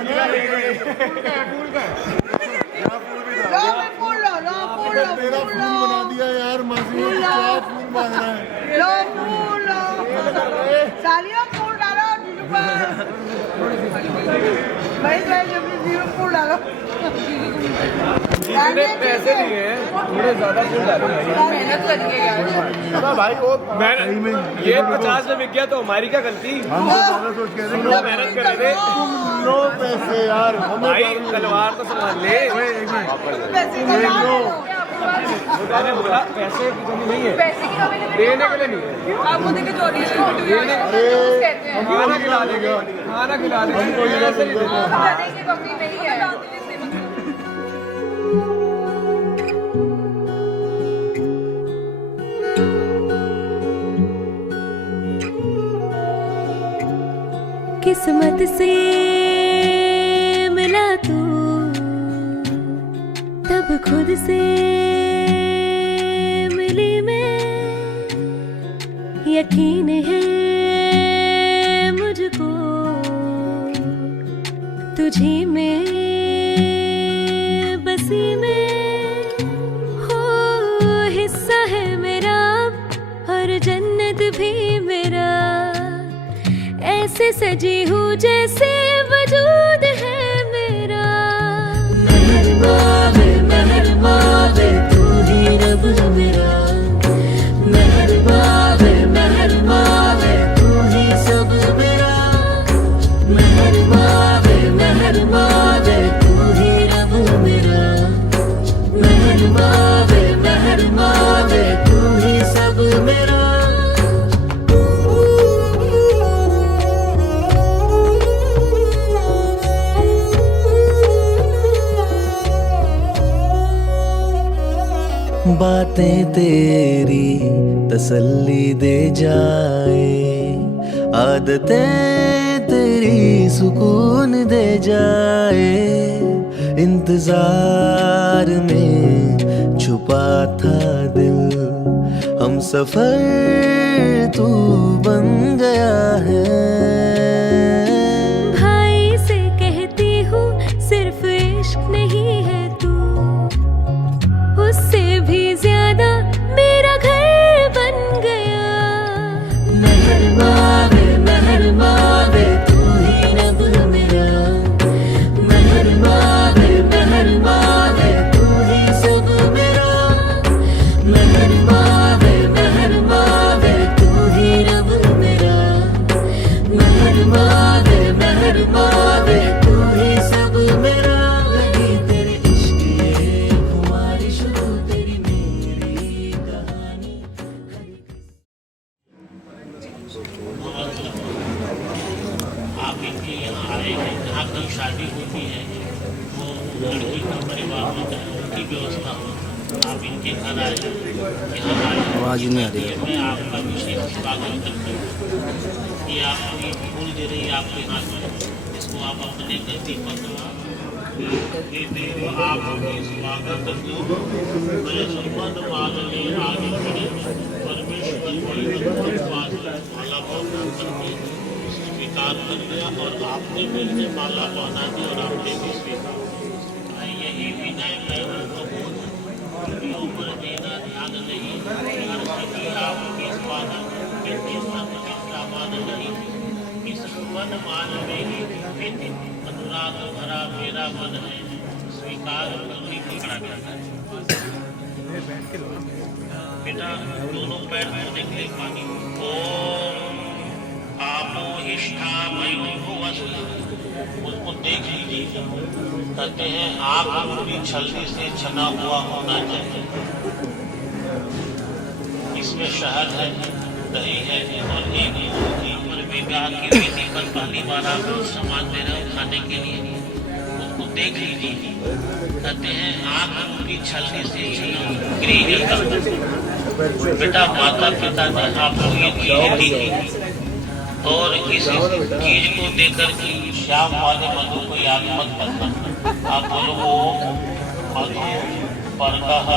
तेरा फूल बना दिया यार मासी क्या फूल मांग रहा है लो फूल सालियों फूल डालो भाई जब फूल डालो जितने पैसे लिए हैं थोड़े ज्यादा फूल डालो मेहनत करिए यार भाई वो ये 50 में बिक गया तो हमारी क्या गलती हम ज्यादा सोच के मेहनत कर रहे थे लो पैसे यार भाई तलवार तो संभाल ले मैंने बोला पैसे की कमी नहीं है पैसे की कमी नहीं देने के लिए नहीं है आप मुझे चोरी कहते हैं खाना खिला देंगे खाना खिला देंगे कोई की कमी नहीं है रात से मिला तू, तब खुद से मिली मैं। यकीन है मुझको तुझी में बसी मैं हो। हिस्सा है मेरा और जन्नत भी मेरा, ऐसे सजी हूँ जैसे वजूद है मेरा। मेहरबा वे तू ही रब मेरा, मेहरबा वे तू ही सब मेरा। मेहरबा वे तू ही रब मेरा, मेहरबा वे तू ही सब मेरा। बातें तेरी तसल्ली दे जाए, आदतें तेरी सुकून दे जाए। इंतजार में छुपा था दिल, हम सफर तू बन गया है। भाई से कहती हूँ सिर्फ इश्क नहीं है तू, उससे भी ज्यादा मेरा घर बन गया। मेहरबा वे तू ही रब मेरा, मेहरबा वे तू ही सब मेरा। मेहरबा वे तू ही रब मेरा, मेहरबा वे तू ही सब मेरा। लगी तेरे इश्क ये खुमारी शुरू, तेरी मेरी कहानी। आप इनके यहाँ आए हैं, जहाँ कल शादी होती है वो लड़की का परिवार होता है, उनकी व्यवस्था हो। आप इनके घर आए, यहाँ आए, आवाज़ नहीं आ रही है। मैं आपका विशेष स्वागत करता हूँ। ये आपको ये फूल दे रही है आपके हाथ में, इसको आप अपने गद्दी पर आपकी स्वागत को मैं संबंध मानने आगे बढ़े। परमेश्वर स्वीकार कर लिया और आपने भी इसे माला पहना दी और आपने भी स्वीकार। यही विनय मैं ऊपर देना ध्यान नहीं, आपकी स्वागत नहीं। इस मन मान में ही अनुराग भरा मेरा मन है, स्वीकार करने की बेटा दोनों पैर धोने के लिए पानी। ओम आपो इष्ठा उसको देख लीजिए। कहते हैं आप पूरी छलनी से छना हुआ होना चाहिए। इसमें शहद है, दही है और एक मूर्ति पर विवाह की विधि पर पहली बार आप सामान दे रहे हो खाने के लिए, उसको देख लीजिए। कहते हैं आप पूरी छलनी से छना गृह। बेटा माता पिता ने आपको ये चीजें दी और इस चीज को देकर के श्याम वाले मधु को याद मत करना। आप बोलो ओम मधु परकः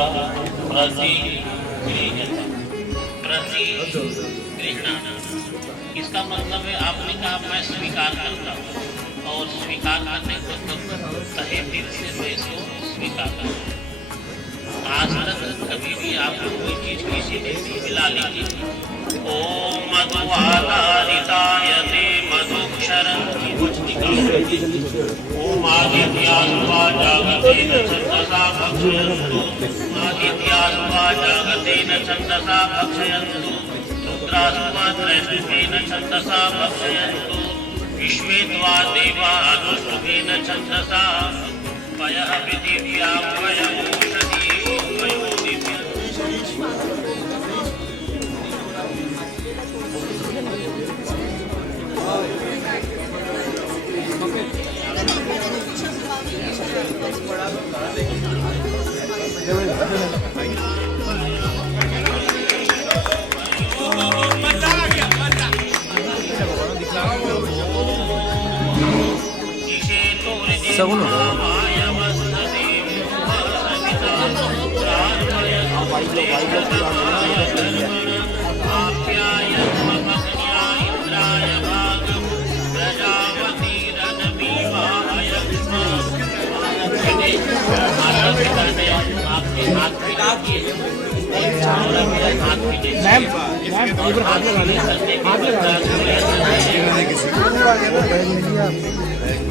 प्रति गृह्णाति। इसका मतलब है आपने कहा मैं स्वीकार करता हूँ और स्वीकार करने को तहे दिल से मैं इसको स्वीकार करता हूँ। आज तक कभी भी आपको कोई चीज किसी ने मिला लीजिए। ओम मधुवादारिताय ते मधुक्षरं ओम आदित्यास्वा जागतेन छन्दसा भक्षयन्तु आदित्यास्वा जागतेन छन्दसा भक्षयन्तु रुद्रास्वा त्रैष्ठुभेन छन्दसा भक्षयन्तु विश्वे त्वा देवा अनुष्ठुभेन छन्दसा पयः पृथिव्यां वयमोषधि वयोदिव्यं। सगुन होगा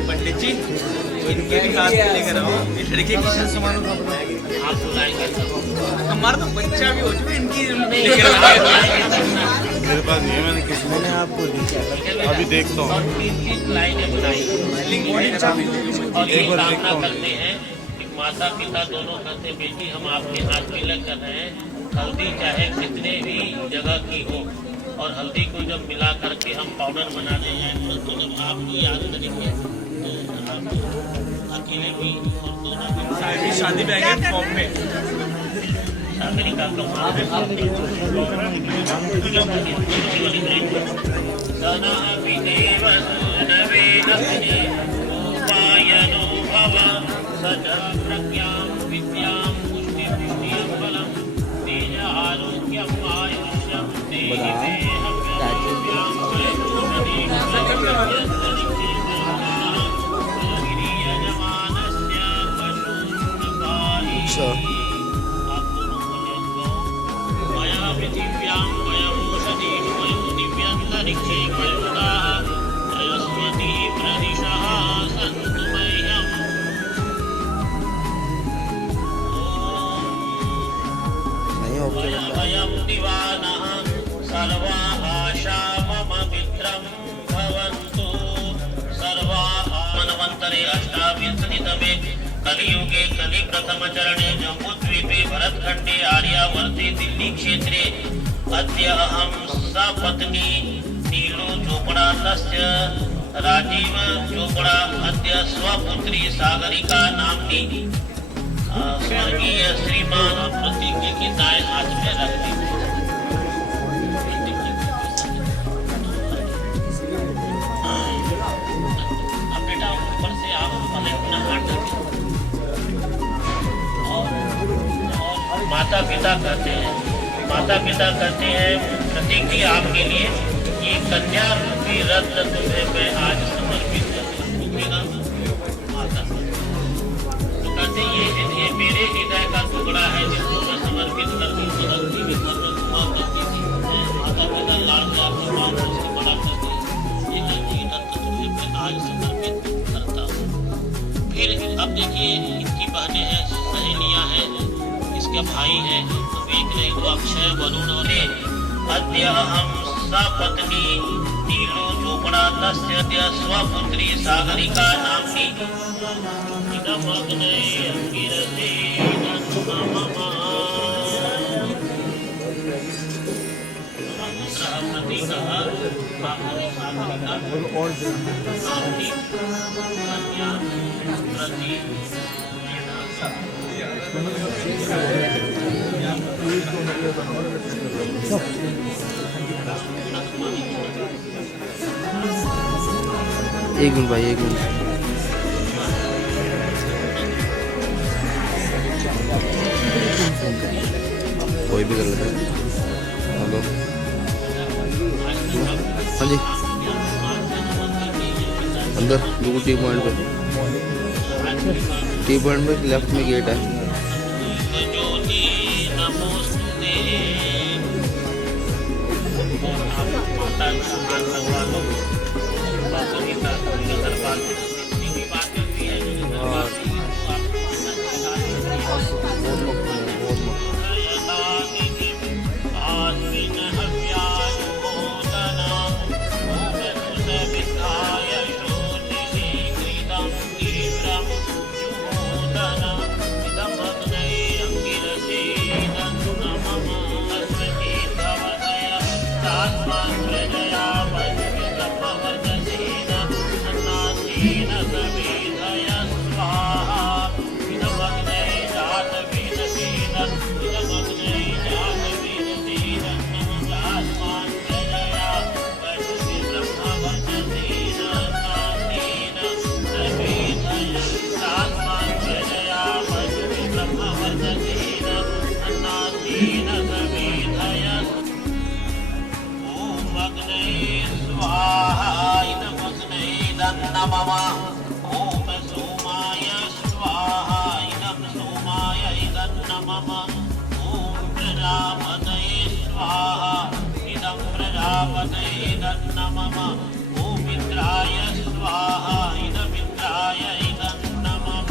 पंडित जी तो इनके भी हाथ में लेकर आओ, ये लड़के की शादी समारोह का आप बुलाएंगे हमारा तो बच्चा भी हो चुका इनकी लेकर मेरे पास नहीं है, मैंने किसी ने आपको अभी देखता हूँ एक बार करते हैं कि माता पिता दोनों कहते हैं बेटी हम आपके हाथ मिलक कर रहे हैं, हल्दी चाहे कितने भी जगह की हो, और हल्दी को जब मिला करके हम पाउडर बनाते हैं तो जब आप भी याद करेंगे अकेले भी और दोनों भी शादी में आएंगे फॉर्म में शादी का कलियुगे कलि प्रथम चरणे जम्बूद्वीपे भरतखंडे आर्यावर्ते दिल्ली क्षेत्रे अद्य अहं सपत्नी नीलू चोपड़ा तस्य राजीव चोपड़ा अद्य स्वपुत्री सागरिका नाम्नी स्वर्गीय श्रीमान प्रतिज्ञा की दाएं हाथ में रख दी। अब बेटा ऊपर से आप अपना हाथ रखें और माता पिता कहते हैं प्रतिज्ञा आपके लिए ये कन्या रूपी रत्न तुम्हें मैं आज समर्पित करूंगा माता। तो कहते ये मेरे हृदय का टुकड़ा है जिसको मैं समर्पित करती हूँ माता पिता लाल आपके बाल उसके बड़ा करती ये रत्न तुम्हें मैं आज समर्पित करता हूँ। फिर अब देखिए इनकी बहनें हैं, सहेलियां हैं, इसके भाई हैं, तो एक नहीं तो अक्षय वरुण और अद्य अहं सपत्नी नीलू चोपड़ा तस्य स्वपुत्री सागरिका नाम्नी इदमग्ने अंगिरसे नमः एक मिनट भाई, एक मिनट। कोई भी कर लेता है। हेलो, हाँ जी, अंदर बिल्कुल टी पॉइंट पे लेफ्ट में गेट है। नमः ओम सोमाय स्वाहा इदं सोमाय इदं नमः ओम प्रजापतये स्वाहा इदं प्रजापतये इदं नमः ओम मित्राय स्वाहा इदं मित्राय इदं नमः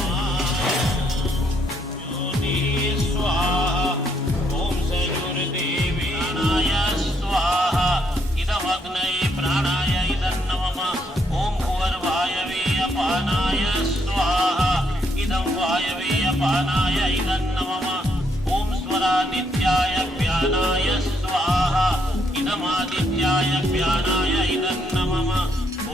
ज्योतिः स्वाहा ओम सयुर्देवाय स्वाहा इदं अग्नये प्राणाय इदं नमः ओम भूर्वायवे अपानाय स्वाहा इदं वायवे अपानाय इदं नमः ओम स्वरादित्याय व्यानाय स्वाहा इदमादित्याय व्यानाय इदं नमः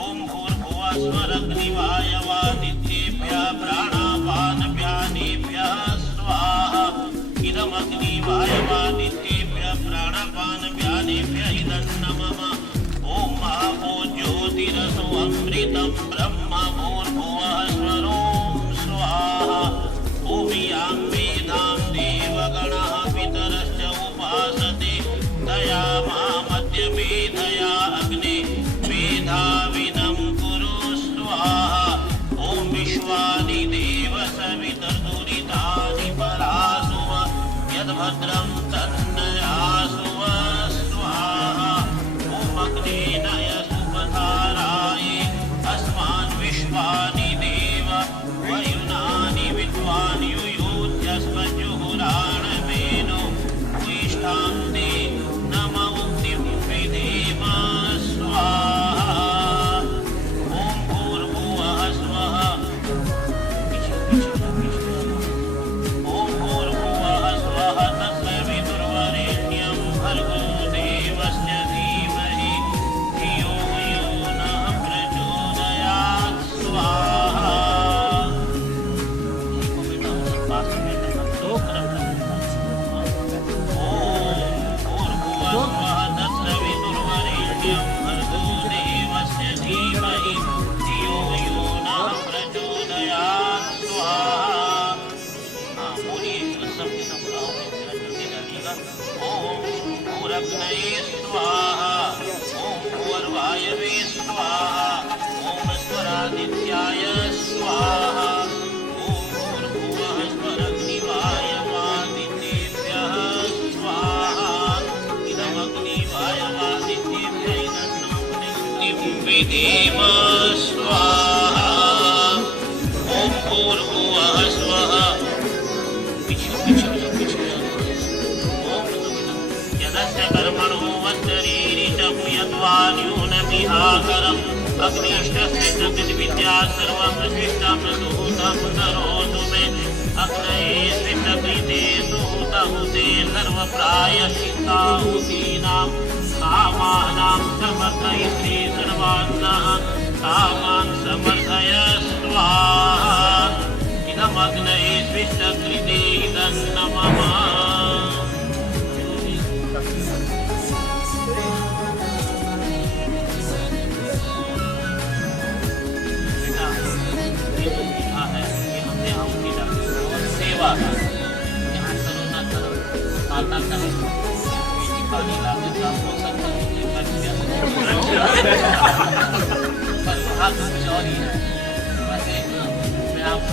ओम भूर्भुवः स्वरग्निवायवादित्येभ्यः प्राणापानव्यानेभ्यः स्वाहा इदमग्निवायवादित्येभ्यः प्राणापानव्यानेभ्यः इदं नमः ओम आपो ज्योतिरसो अमृतं ब्रह्म भूर्भुवः स्वरों स्वाहा ओम यां वेदां देवगणः पितरश्च उपासते तया मामद्य मेधया अग्ने मेधाविनं कुरु स्वाहा ओम विश्वानि देव सवितर्दुरितानि परासुव यद्भद्रं तन्नयासुव स्वाहा ओम अग्नेय सुपधाराये अस्मान् विश्वानि देव वयुनानि विद्वान् युयुध्यस्मज्जुहुराणमेनो उष्टां ते नम मुक्तिं विधेम स्वाहा ओम भूर्भुवः स्वः ओम भूर्भुवः स्वः तत्सवितुर्वरेण्यं भर्गो देवस्य धीमहि धियो यो नः प्रचोदयात् स्वाहा स्वाहा ओम भूर्वायवे स्वाहा ओम स्वरादित्याय स्वाहा ओम भूर्भुवः स्वरग्निवायवादित्येभ्यः स्वाहा इदमग्निवायवादित्येभ्यः इदं नमः विधेम स्वाहा ओम भूर्भुवः स्वः कर्मणो वत्तरीरितं यद्वान्यूनमिहाकरम् अग्निष्टस्य विद्या सर्वं सृष्टं सुहूतं करोतु मे अग्नये सृष्टकृते सुहूतहुते सर्वप्रायश्चित्ताहुतीनां कामानां समर्थयित्री सर्वान्नः कामान् समर्थय स्वाहा इदमग्नये सृष्टकृते इदं नमः सेवा यहाँ करो ना करो माता करो पानी लाने का हो सकता है पर वहाँ कुछ और ही है वैसे मैं आपको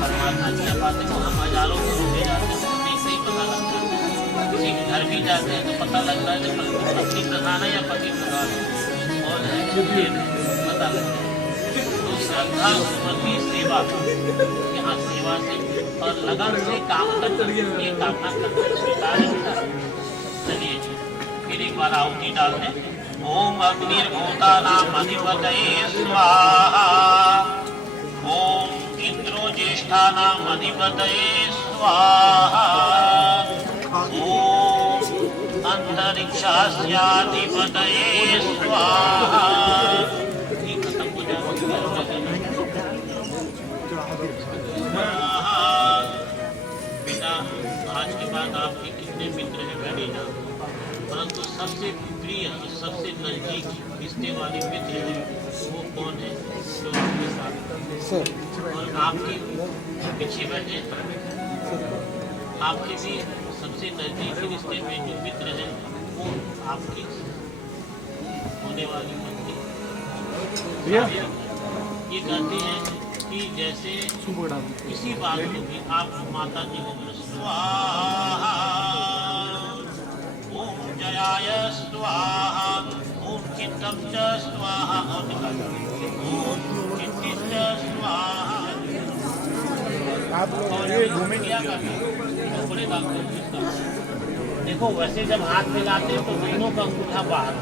परमात्मा की बातें को हम हजारों करोड़ दे जाते हैं हमें इससे ही पता लगता है किसी के घर भी जाते हैं तो पता लगता है कि पत्नी प्रधान है या पति प्रधान है और है पता लगता है श्रद्धा सुमति सेवा यहाँ सेवा से और लगन से काम करना ये कामना करना स्वीकार है। चलिए फिर एक बार आहुति डाल दें। ओम अग्निर्भूतानाम् अधिपतये स्वाहा ओम इंद्रो ज्येष्ठानाम् अधिपतये स्वाहा ओम अंतरिक्षास्याधिपतये स्वाहा पिता आज के बाद आपके कितने मित्र हैं मैं नहीं जानता परंतु सबसे प्रिय सबसे नजदीक रिश्ते वाले मित्र हैं वो कौन है जो आपके साथ और आपके पीछे बैठे आपके भी सबसे नजदीकी रिश्ते में जो मित्र हैं वो आपकी होने वाली पत्नी ये कहते हैं कि जैसे किसी बात को भी आप माता जी को बोलो स्वाहा, ओम जयाय स्वाहा, ओम चित्तम च स्वाहा, और निकालो ओम चित्तिश्च स्वाहा। और ये घूमे क्या करते हैं तो बड़े बात को देखो, वैसे जब हाथ मिलाते हैं तो दोनों का अंगूठा बाहर,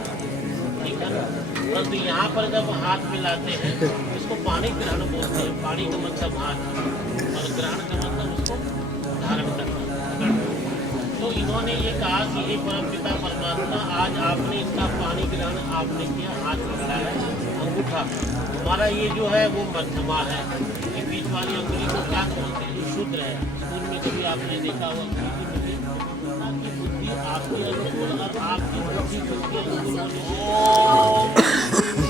ठीक है ना, परंतु यहाँ पर जब हाथ मिलाते हैं इसको पानी ग्रहण बोलते हैं। पानी का मतलब हाथ और ग्रहण का मतलब उसको धारण करना। तो इन्होंने ये कहा कि ये परमपिता परमात्मा, आज आपने इसका पानी ग्रहण आपने किया, हाथ में मिलाया अंगूठा, हमारा ये जो है वो मध्यमा है, ये बीच वाली अंगुली को क्या बोलते हैं, शुद्ध है। स्कूल में कभी आपने देखा हुआ आपकी बुद्धि आपकी अनुकूल और आपकी बुद्धि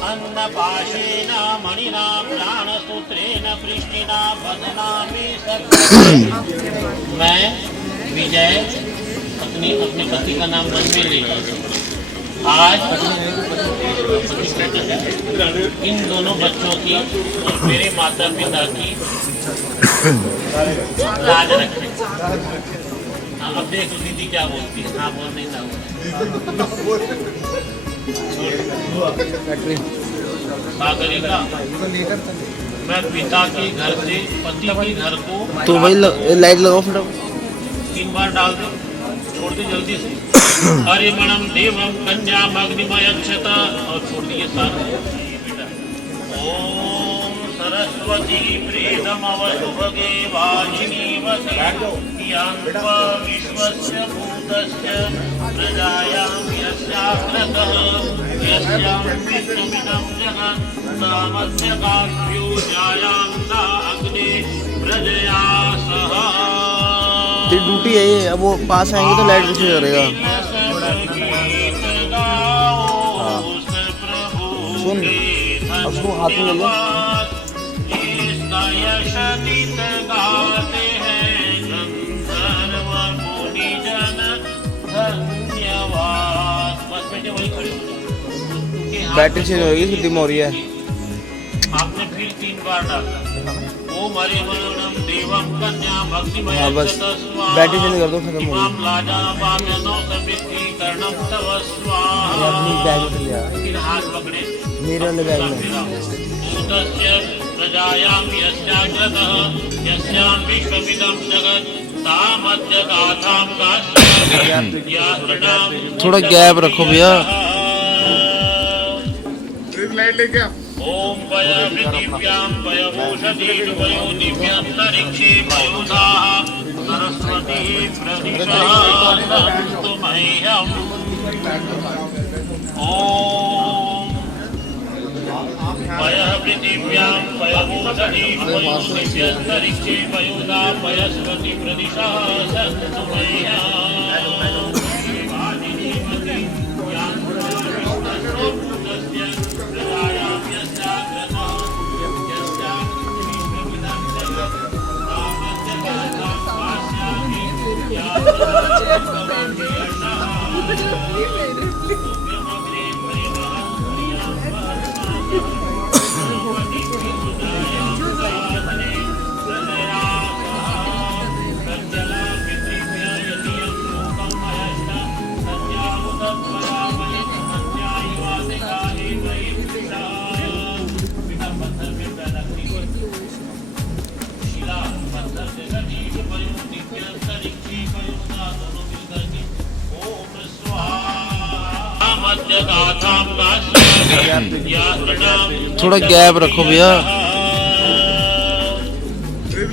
अन्नपाशेन मणिना प्राणसूत्रेण पृष्ठिना बदनामि सत्य। मैं विजय अपने पति का नाम मन में ले आज इन दोनों बच्चों की और मेरे माता पिता की लाज रखें। अब देखो दीदी क्या बोलती है। हाँ बोल नहीं था सागरिका, मैं पिता के घर से पति के घर को तो भाई लाइट लगाओ फटाफट। 3 बार डाल दे, छोड़ दे जल्दी से। हरिमणम देवम कन्या अग्निमयच्छत, और छोड़ दिए सारे बेटा। ओम सरस्वती प्रेतमवसुभगे वाजिनी वसे यान्त्वा विश्वस्य भूतस्य प्रजायां यस्याग्रतः यस्यां विश्वमिदं जगत् तामस्य काव्यो जायान्ता अग्ने प्रजया सह। ड्यूटी है ये, अब वो पास आएंगे तो लाइट कुछ करेगा। सुन अब उसको हाथ में ले लो। बैटरी चेंज होगी, इसकी डिम हो रही है। आपने फिर 3 बार डाला। ओम हरिमणम देवम कन्या भक्तिमय। हाँ बस बैटरी चेंज कर दो, खत्म हो गई। अपनी बैग में ले आ, फिर हाथ पकड़े मेरे वाले बैग में। प्रजायां यस्याग्रतः यस्यां विश्वमिदं जगत् तामद्य गाथां गास्यामि। थोड़ा गैप रखो भैया। लाइट लेके आ। ओम पृथिव्यां पयभूषति वयो दिव्यन्तरिक्षे पयोधाः सरस्वती प्रदिशन्तु मह्यम्। ओम पृथिव्यां पयभूषति वयो दिव्यन्तरिक्षे पयोधाः पयस्वती प्रदिशन्तु मह्यम्। थोड़ा गैप रखो भैया।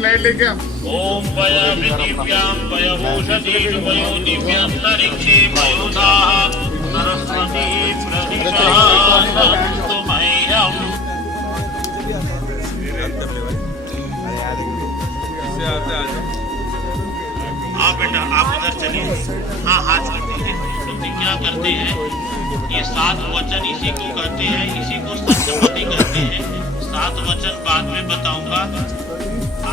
लाइट लेके आ। ओम पृथिव्यां पयभूषति वयो दिव्यन्तरिक्षे पयोधाः सरस्वती प्रदिशन्तु मह्यम्। हाँ बेटा आप उधर चलिए। हाँ हाथ रखिए। तो क्या करते हैं, ये 7 वचन इसी को कहते हैं, इसी को सप्तपदी कहते हैं। 7 वचन बाद में बताऊंगा।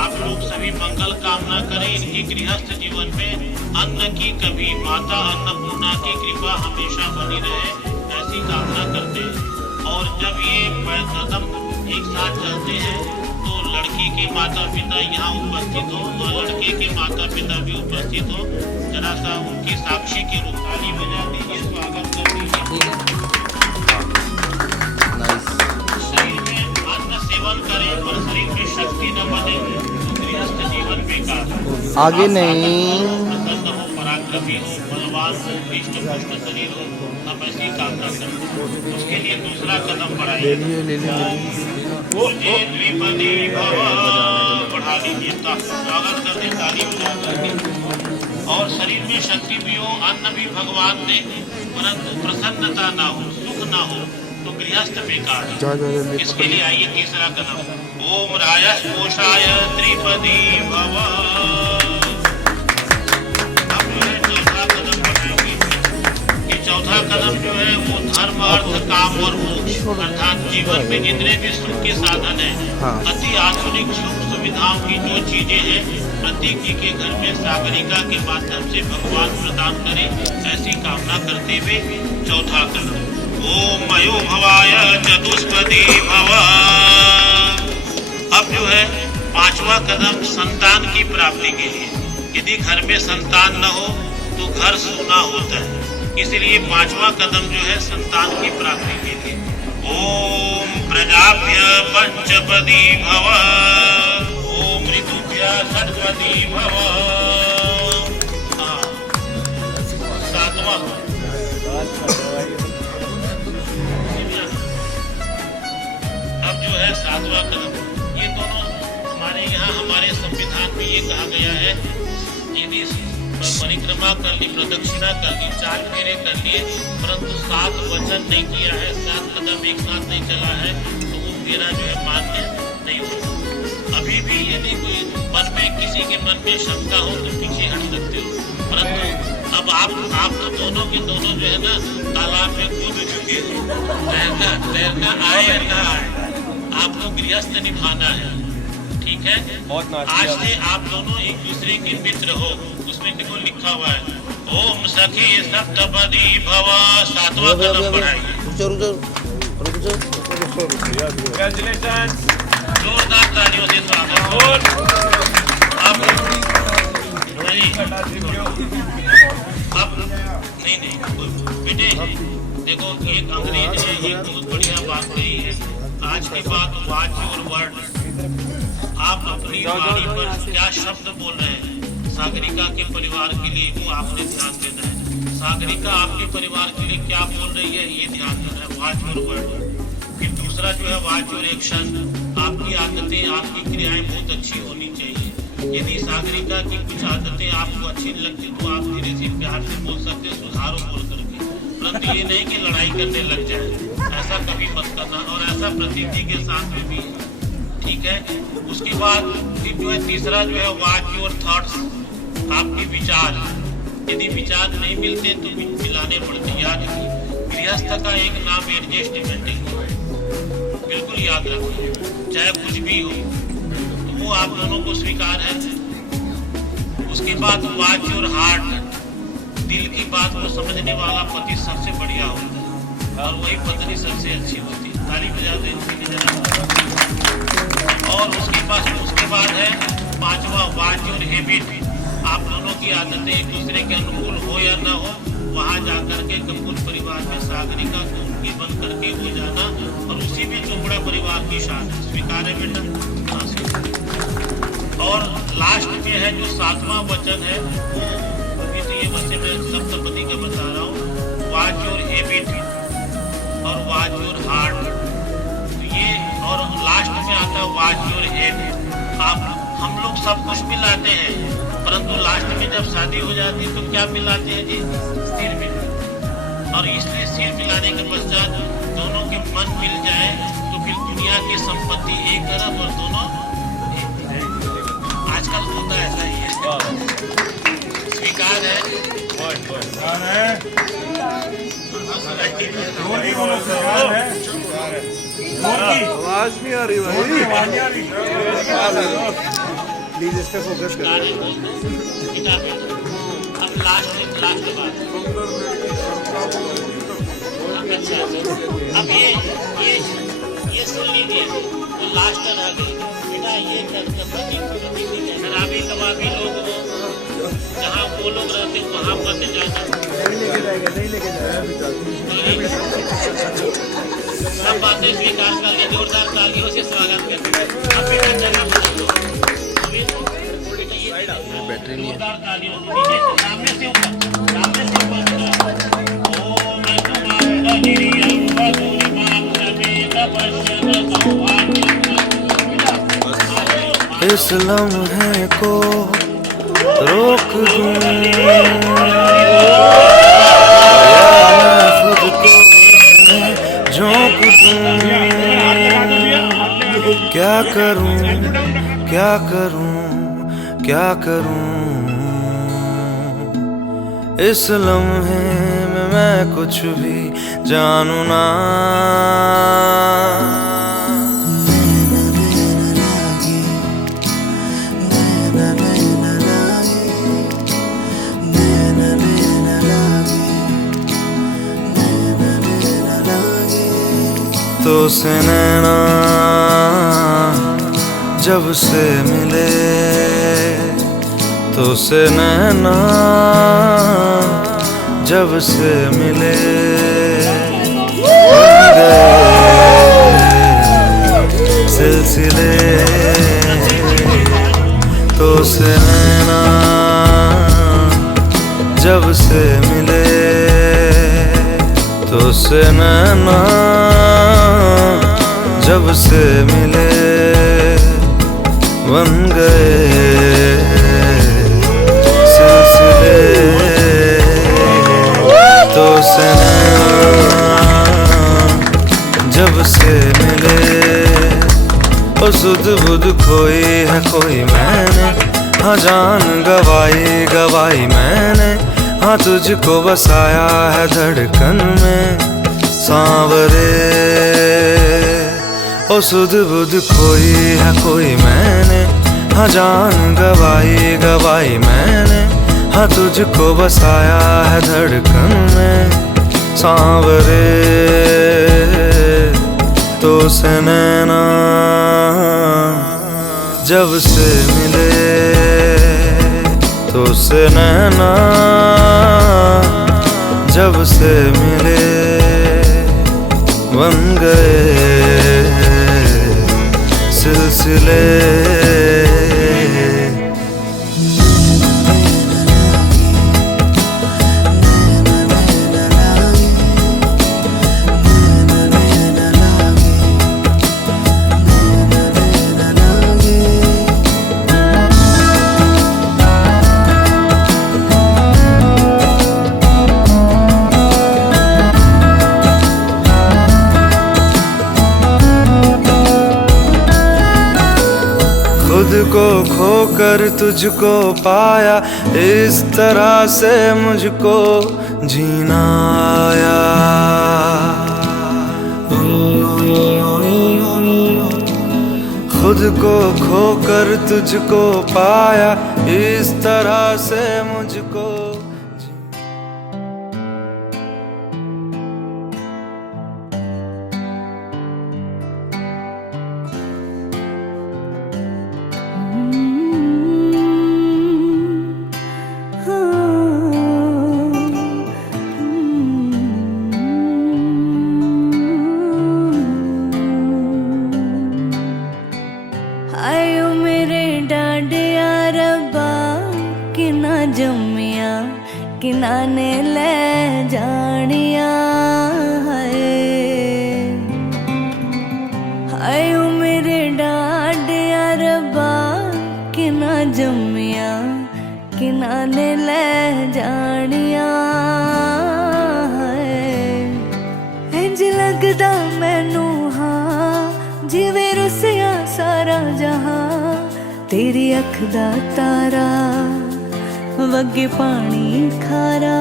आप लोग सभी मंगल कामना करें इनके गृहस्थ जीवन में अन्न की कभी माता अन्नपूर्णा की कृपा हमेशा बनी रहे, ऐसी कामना करते हैं। और जब ये कदम एक साथ चलते हैं तो लड़की के माता पिता यहाँ उपस्थित हो और लड़के के माता पिता भी उपस्थित हो। जरा सा उनकी साक्षी के रूप ताली बजा दीजिए, स्वागत कर दीजिए। शरीर में अन्न सेवन करें पर शरीर में शक्ति न बने तो गृहस्थ जीवन बेकार। आगे नहीं, प्रसन्न हो, पराक्रमी हो, बलवान हो, हृष्ट पुष्ट शरीर हो, हम ऐसी कामना करें। उसके लिए दूसरा कदम बढ़ाइए। द्विपदी भव, बढ़ा लीजिए, स्वागत कर दे ताली बजा करके। और शरीर में शक्ति भी हो, अन्न भी भगवान दे, परंतु प्रसन्नता ना हो, सुख ना हो तो गृहस्थ बेकार है। इसके लिए आइए तीसरा कदम। ओम रायः कोशाय त्रिपदी भव। अब जो है चौथा कदम बढ़ाएंगे। ये चौथा कदम जो है वो धर्म, अर्थ, काम और मोक्ष अर्थात जीवन में जितने भी सुख के साधन है, अति आधुनिक सुख सुविधाओं की जो चीजें हैं, प्रत्येक जी के घर में सागरिका के माध्यम से भगवान प्रदान करे, ऐसी कामना करते हुए चौथा कदम। ओम मयो भवाय चतुष्पदी भव। अब जो है पांचवा कदम संतान की प्राप्ति के लिए। यदि घर में संतान न हो तो घर सूना होता है, इसलिए पांचवा कदम जो है संतान की प्राप्ति के लिए। ओम प्रजाभ्य पंचपदी भव। ओम ऋतुभ्य षट्पदी भव। सातवां अब जो है सातवां कदम। ये दोनों हमारे यहाँ हमारे संविधान में ये कहा गया है, यदि परिक्रमा कर ली, प्रदक्षिणा कर ली, 4 फेरे कर लिए, परंतु 7 वचन नहीं किया है, 7 कदम एक साथ नहीं चला है, तो वो फेरा जो है मान्य नहीं होगा। अभी भी यदि कोई मन में किसी के मन में शंका हो तो पीछे हट सकते हो, परंतु अब आप तो दोनों के दोनों जो है ना तालाब में कूद चुके हो। तैरना आए या ना आए, आपको गृहस्थ निभाना है, ठीक है। आज से आप दोनों एक दूसरे के मित्र हो। उसमें देखो लिखा हुआ है ओम सखी सप्तपदी भव। सातवां कदम बढ़ाइए। जोरदार तालियों से स्वागत। अब नहीं बेटे देखो, एक अंग्रेज ने एक बहुत बढ़िया बात कही है। आज की बात वॉच योर वर्ड। आप अपनी वाणी पर क्या शब्द बोल रहे हैं सागरिका के परिवार के लिए, वो आपने ध्यान देना है। सागरिका आपके परिवार के लिए क्या बोल रही है, ये ध्यान देना है। Watch your word. फिर दूसरा जो है वॉच योर एक्शन। आपकी आदतें, आपकी क्रियाएं बहुत अच्छी होनी चाहिए। यदि सागरिका की कुछ आदतें आपको अच्छी लगती तो आप धीरे से प्यार से बोल सकते हैं, सुधारो बोल करके, परंतु ये नहीं कि लड़ाई करने लग जाए, ऐसा कभी मत करना। और ऐसा प्रतीक जी के साथ में भी है, ठीक है। उसके बाद फिर जो है तीसरा जो है वॉच योर थॉट्स। आपके विचार, यदि विचार नहीं मिलते तो मिलाने पड़ते। याद रखिए, गृहस्थ का एक नाम एडजस्टमेंट है, बिल्कुल याद रखिए। चाहे कुछ भी हो तो वो आप दोनों को स्वीकार है। उसके बाद वॉच योर हार्ट। दिल की बात को समझने वाला पति सबसे बढ़िया होता है और वही पत्नी सबसे अच्छी होती है। ताली बजा दें इसके लिए। और उसके बाद है पांचवा वॉच योर हैबिट। आप दोनों की आदतें एक दूसरे के अनुकूल हो या ना हो, वहाँ जाकर के कपूर परिवार में सागरिका को उनकी बन करके हो जाना और उसी में चोपड़ा परिवार की शादी स्वीकार है बेटा। और लास्ट में है जो 7वां वचन है, वो अभी तो ये वैसे मैं सप्तपदी का बता रहा हूँ। वॉच योर हैबिट और वॉच योर हार्ट, तो ये। और लास्ट में आता है वॉच योर एम। हम लोग सब कुछ मिलाते हैं, परंतु लास्ट में जब शादी हो जाती है तो क्या मिलाते हैं जी? सिर मिलाते। और इसलिए सिर मिलाने के पश्चात दोनों के मन मिल जाए तो फिर दुनिया की संपत्ति एक तरफ और दोनों आजकल होता ऐसा ही है। स्वीकार है। आवाज नहीं आ रही प्लीज इस पे फोकस करें। अब लास्ट बात अच्छा अब ये सुन लीजिए तो लास्ट रह गई बेटा। ये शराबी कबाबी लोग जहाँ वो लोग रहते वहाँ मत जाना। सब बातें स्वीकार कर ले, जोरदार तालियों से स्वागत करते हैं। अब बेटा जगह बैटरी नहीं है। जोरदार तालियों से नीचे से सामने से ऊपर इस लम्हे को रोक दूं खुद को इसमें झोंक दूं। क्या करूं क्या करूं क्या करूं, इस लम्हे में मैं कुछ भी जानू ना। तो से नैना जब से मिले, तो से नैना जब से मिले, सिलसिले। तो से नैना जब से मिले, तो से नैना जब से मिले, बन गए सिलसिले। तो से नैना जब से मिले, ओ सुध बुध खोई है कोई मैंने, हाँ जान गवाई गवाई मैंने, हाँ तुझको बसाया है धड़कन में सांवरे। ओ सुध बुध खोई है कोई मैंने, हाँ जान गवाई गवाई मैंने, हाँ तुझको बसाया है धड़कन में सांवरे। तो से नैना जब से मिले, तो से नैना जब से मिले, बन गए सिलसिले। खुद को खोकर तुझको पाया, इस तरह से मुझको जीना आया। खुद को खोकर तुझको पाया, इस तरह से मुझको। आयो मेरे डांडिया रब्बा, किना जम्मिया किना ने ले जानिया। आयो मेरे डांडिया रब्बा, किना जम्मिया किना ने ले जानिया। इंज लगदा मैनू हाँ जिवें रुसिया सारा जहां, तेरी अख दा तारा वगे पानी खारा।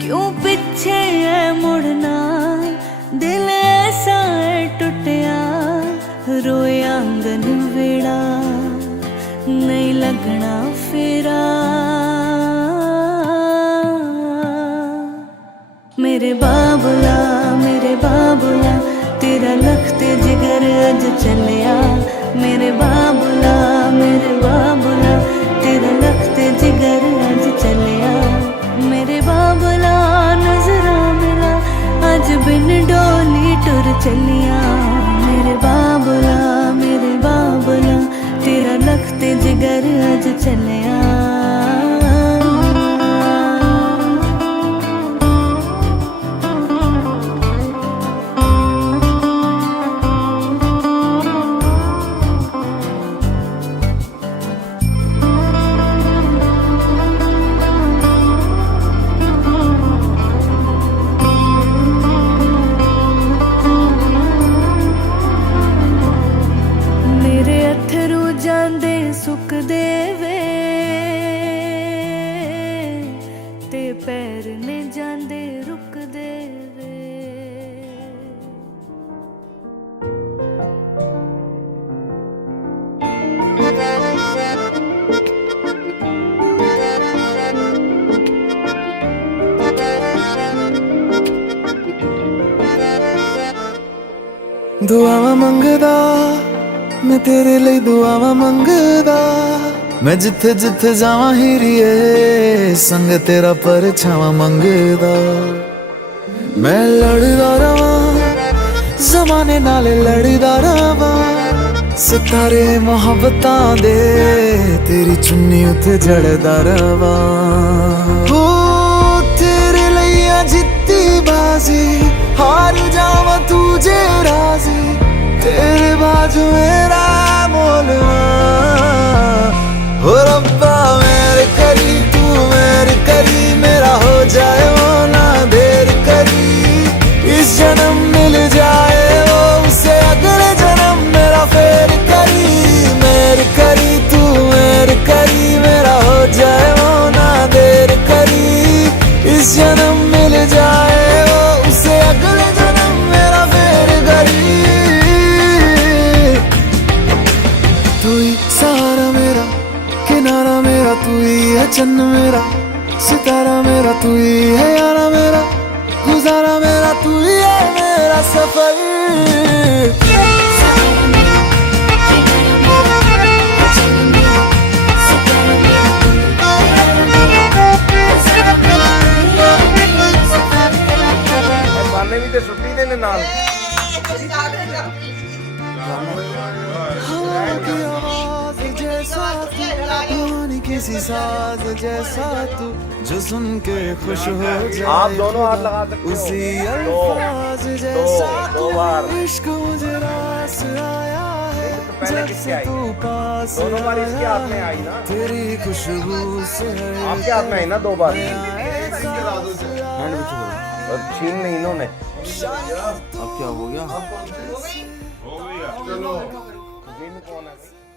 क्यों पीछे है मुड़ना, दिल ऐसा है टुटिया, रोए आंगन वेड़ा नहीं लगना फेरा। मेरे बाबला ते जिगर अज चलिया मेरे बाबुला तेरा लखते जिगर अज चलिया मेरे बाबुला नजरा मिला अज बिन डोली टुर चलिया मेरे बाबुला तेरा लखते जिगर अज चलिया सुख देवे ते पैर ने जांदे रुक देवे दुआवां मंगदा मैं तेरे लिए दुआवां मंगदा मैं जिथे जिथे जावां हीरिए संग तेरा परछावां मंगदा मैं लड़दा रवां जमाने नाल लड़दा रवां सितारे मोहब्बतां दे तेरी चुन्नी उते जड़दा रवां हो तेरे लिए जित्ती बाजी हार जावां तू जे राजी तेरे बाजू मेरा मोलवा हो रब्बा मेरे करी तू मेरे करी मेरा हो जाए वो ना देर करी इस जन्म मिल जाए वो उसे अगले जन्म मेरा फेर करी मेरे करी तू मेरे करी मेरा हो जाए वो ना देर करी इस जन्म मिल जाए वो उसे अगले जन्म मेरा फेर करी तू ही सहारा मेरा किनारा मेरा तू ही है चन्न मेरा सितारा मेरा तू ही है यारा मेरा गुजारा मेरा तू ही है मेरा सफर माने भी ते छुट्टी देने नाल किसी साज जैसा तू जो सुन के खुश हो जाए आप दोनों हाथ लगा सकते हो उसी अल्फाज जैसा दो बार इश्क मुझे रास आया है जब से तू पास दोनों बार इसके हाथ में आई ना तेरी खुशबू से आपके हाथ में आई ना दो बार छीन नहीं इन्होंने अब क्या हो गया चलो कौन है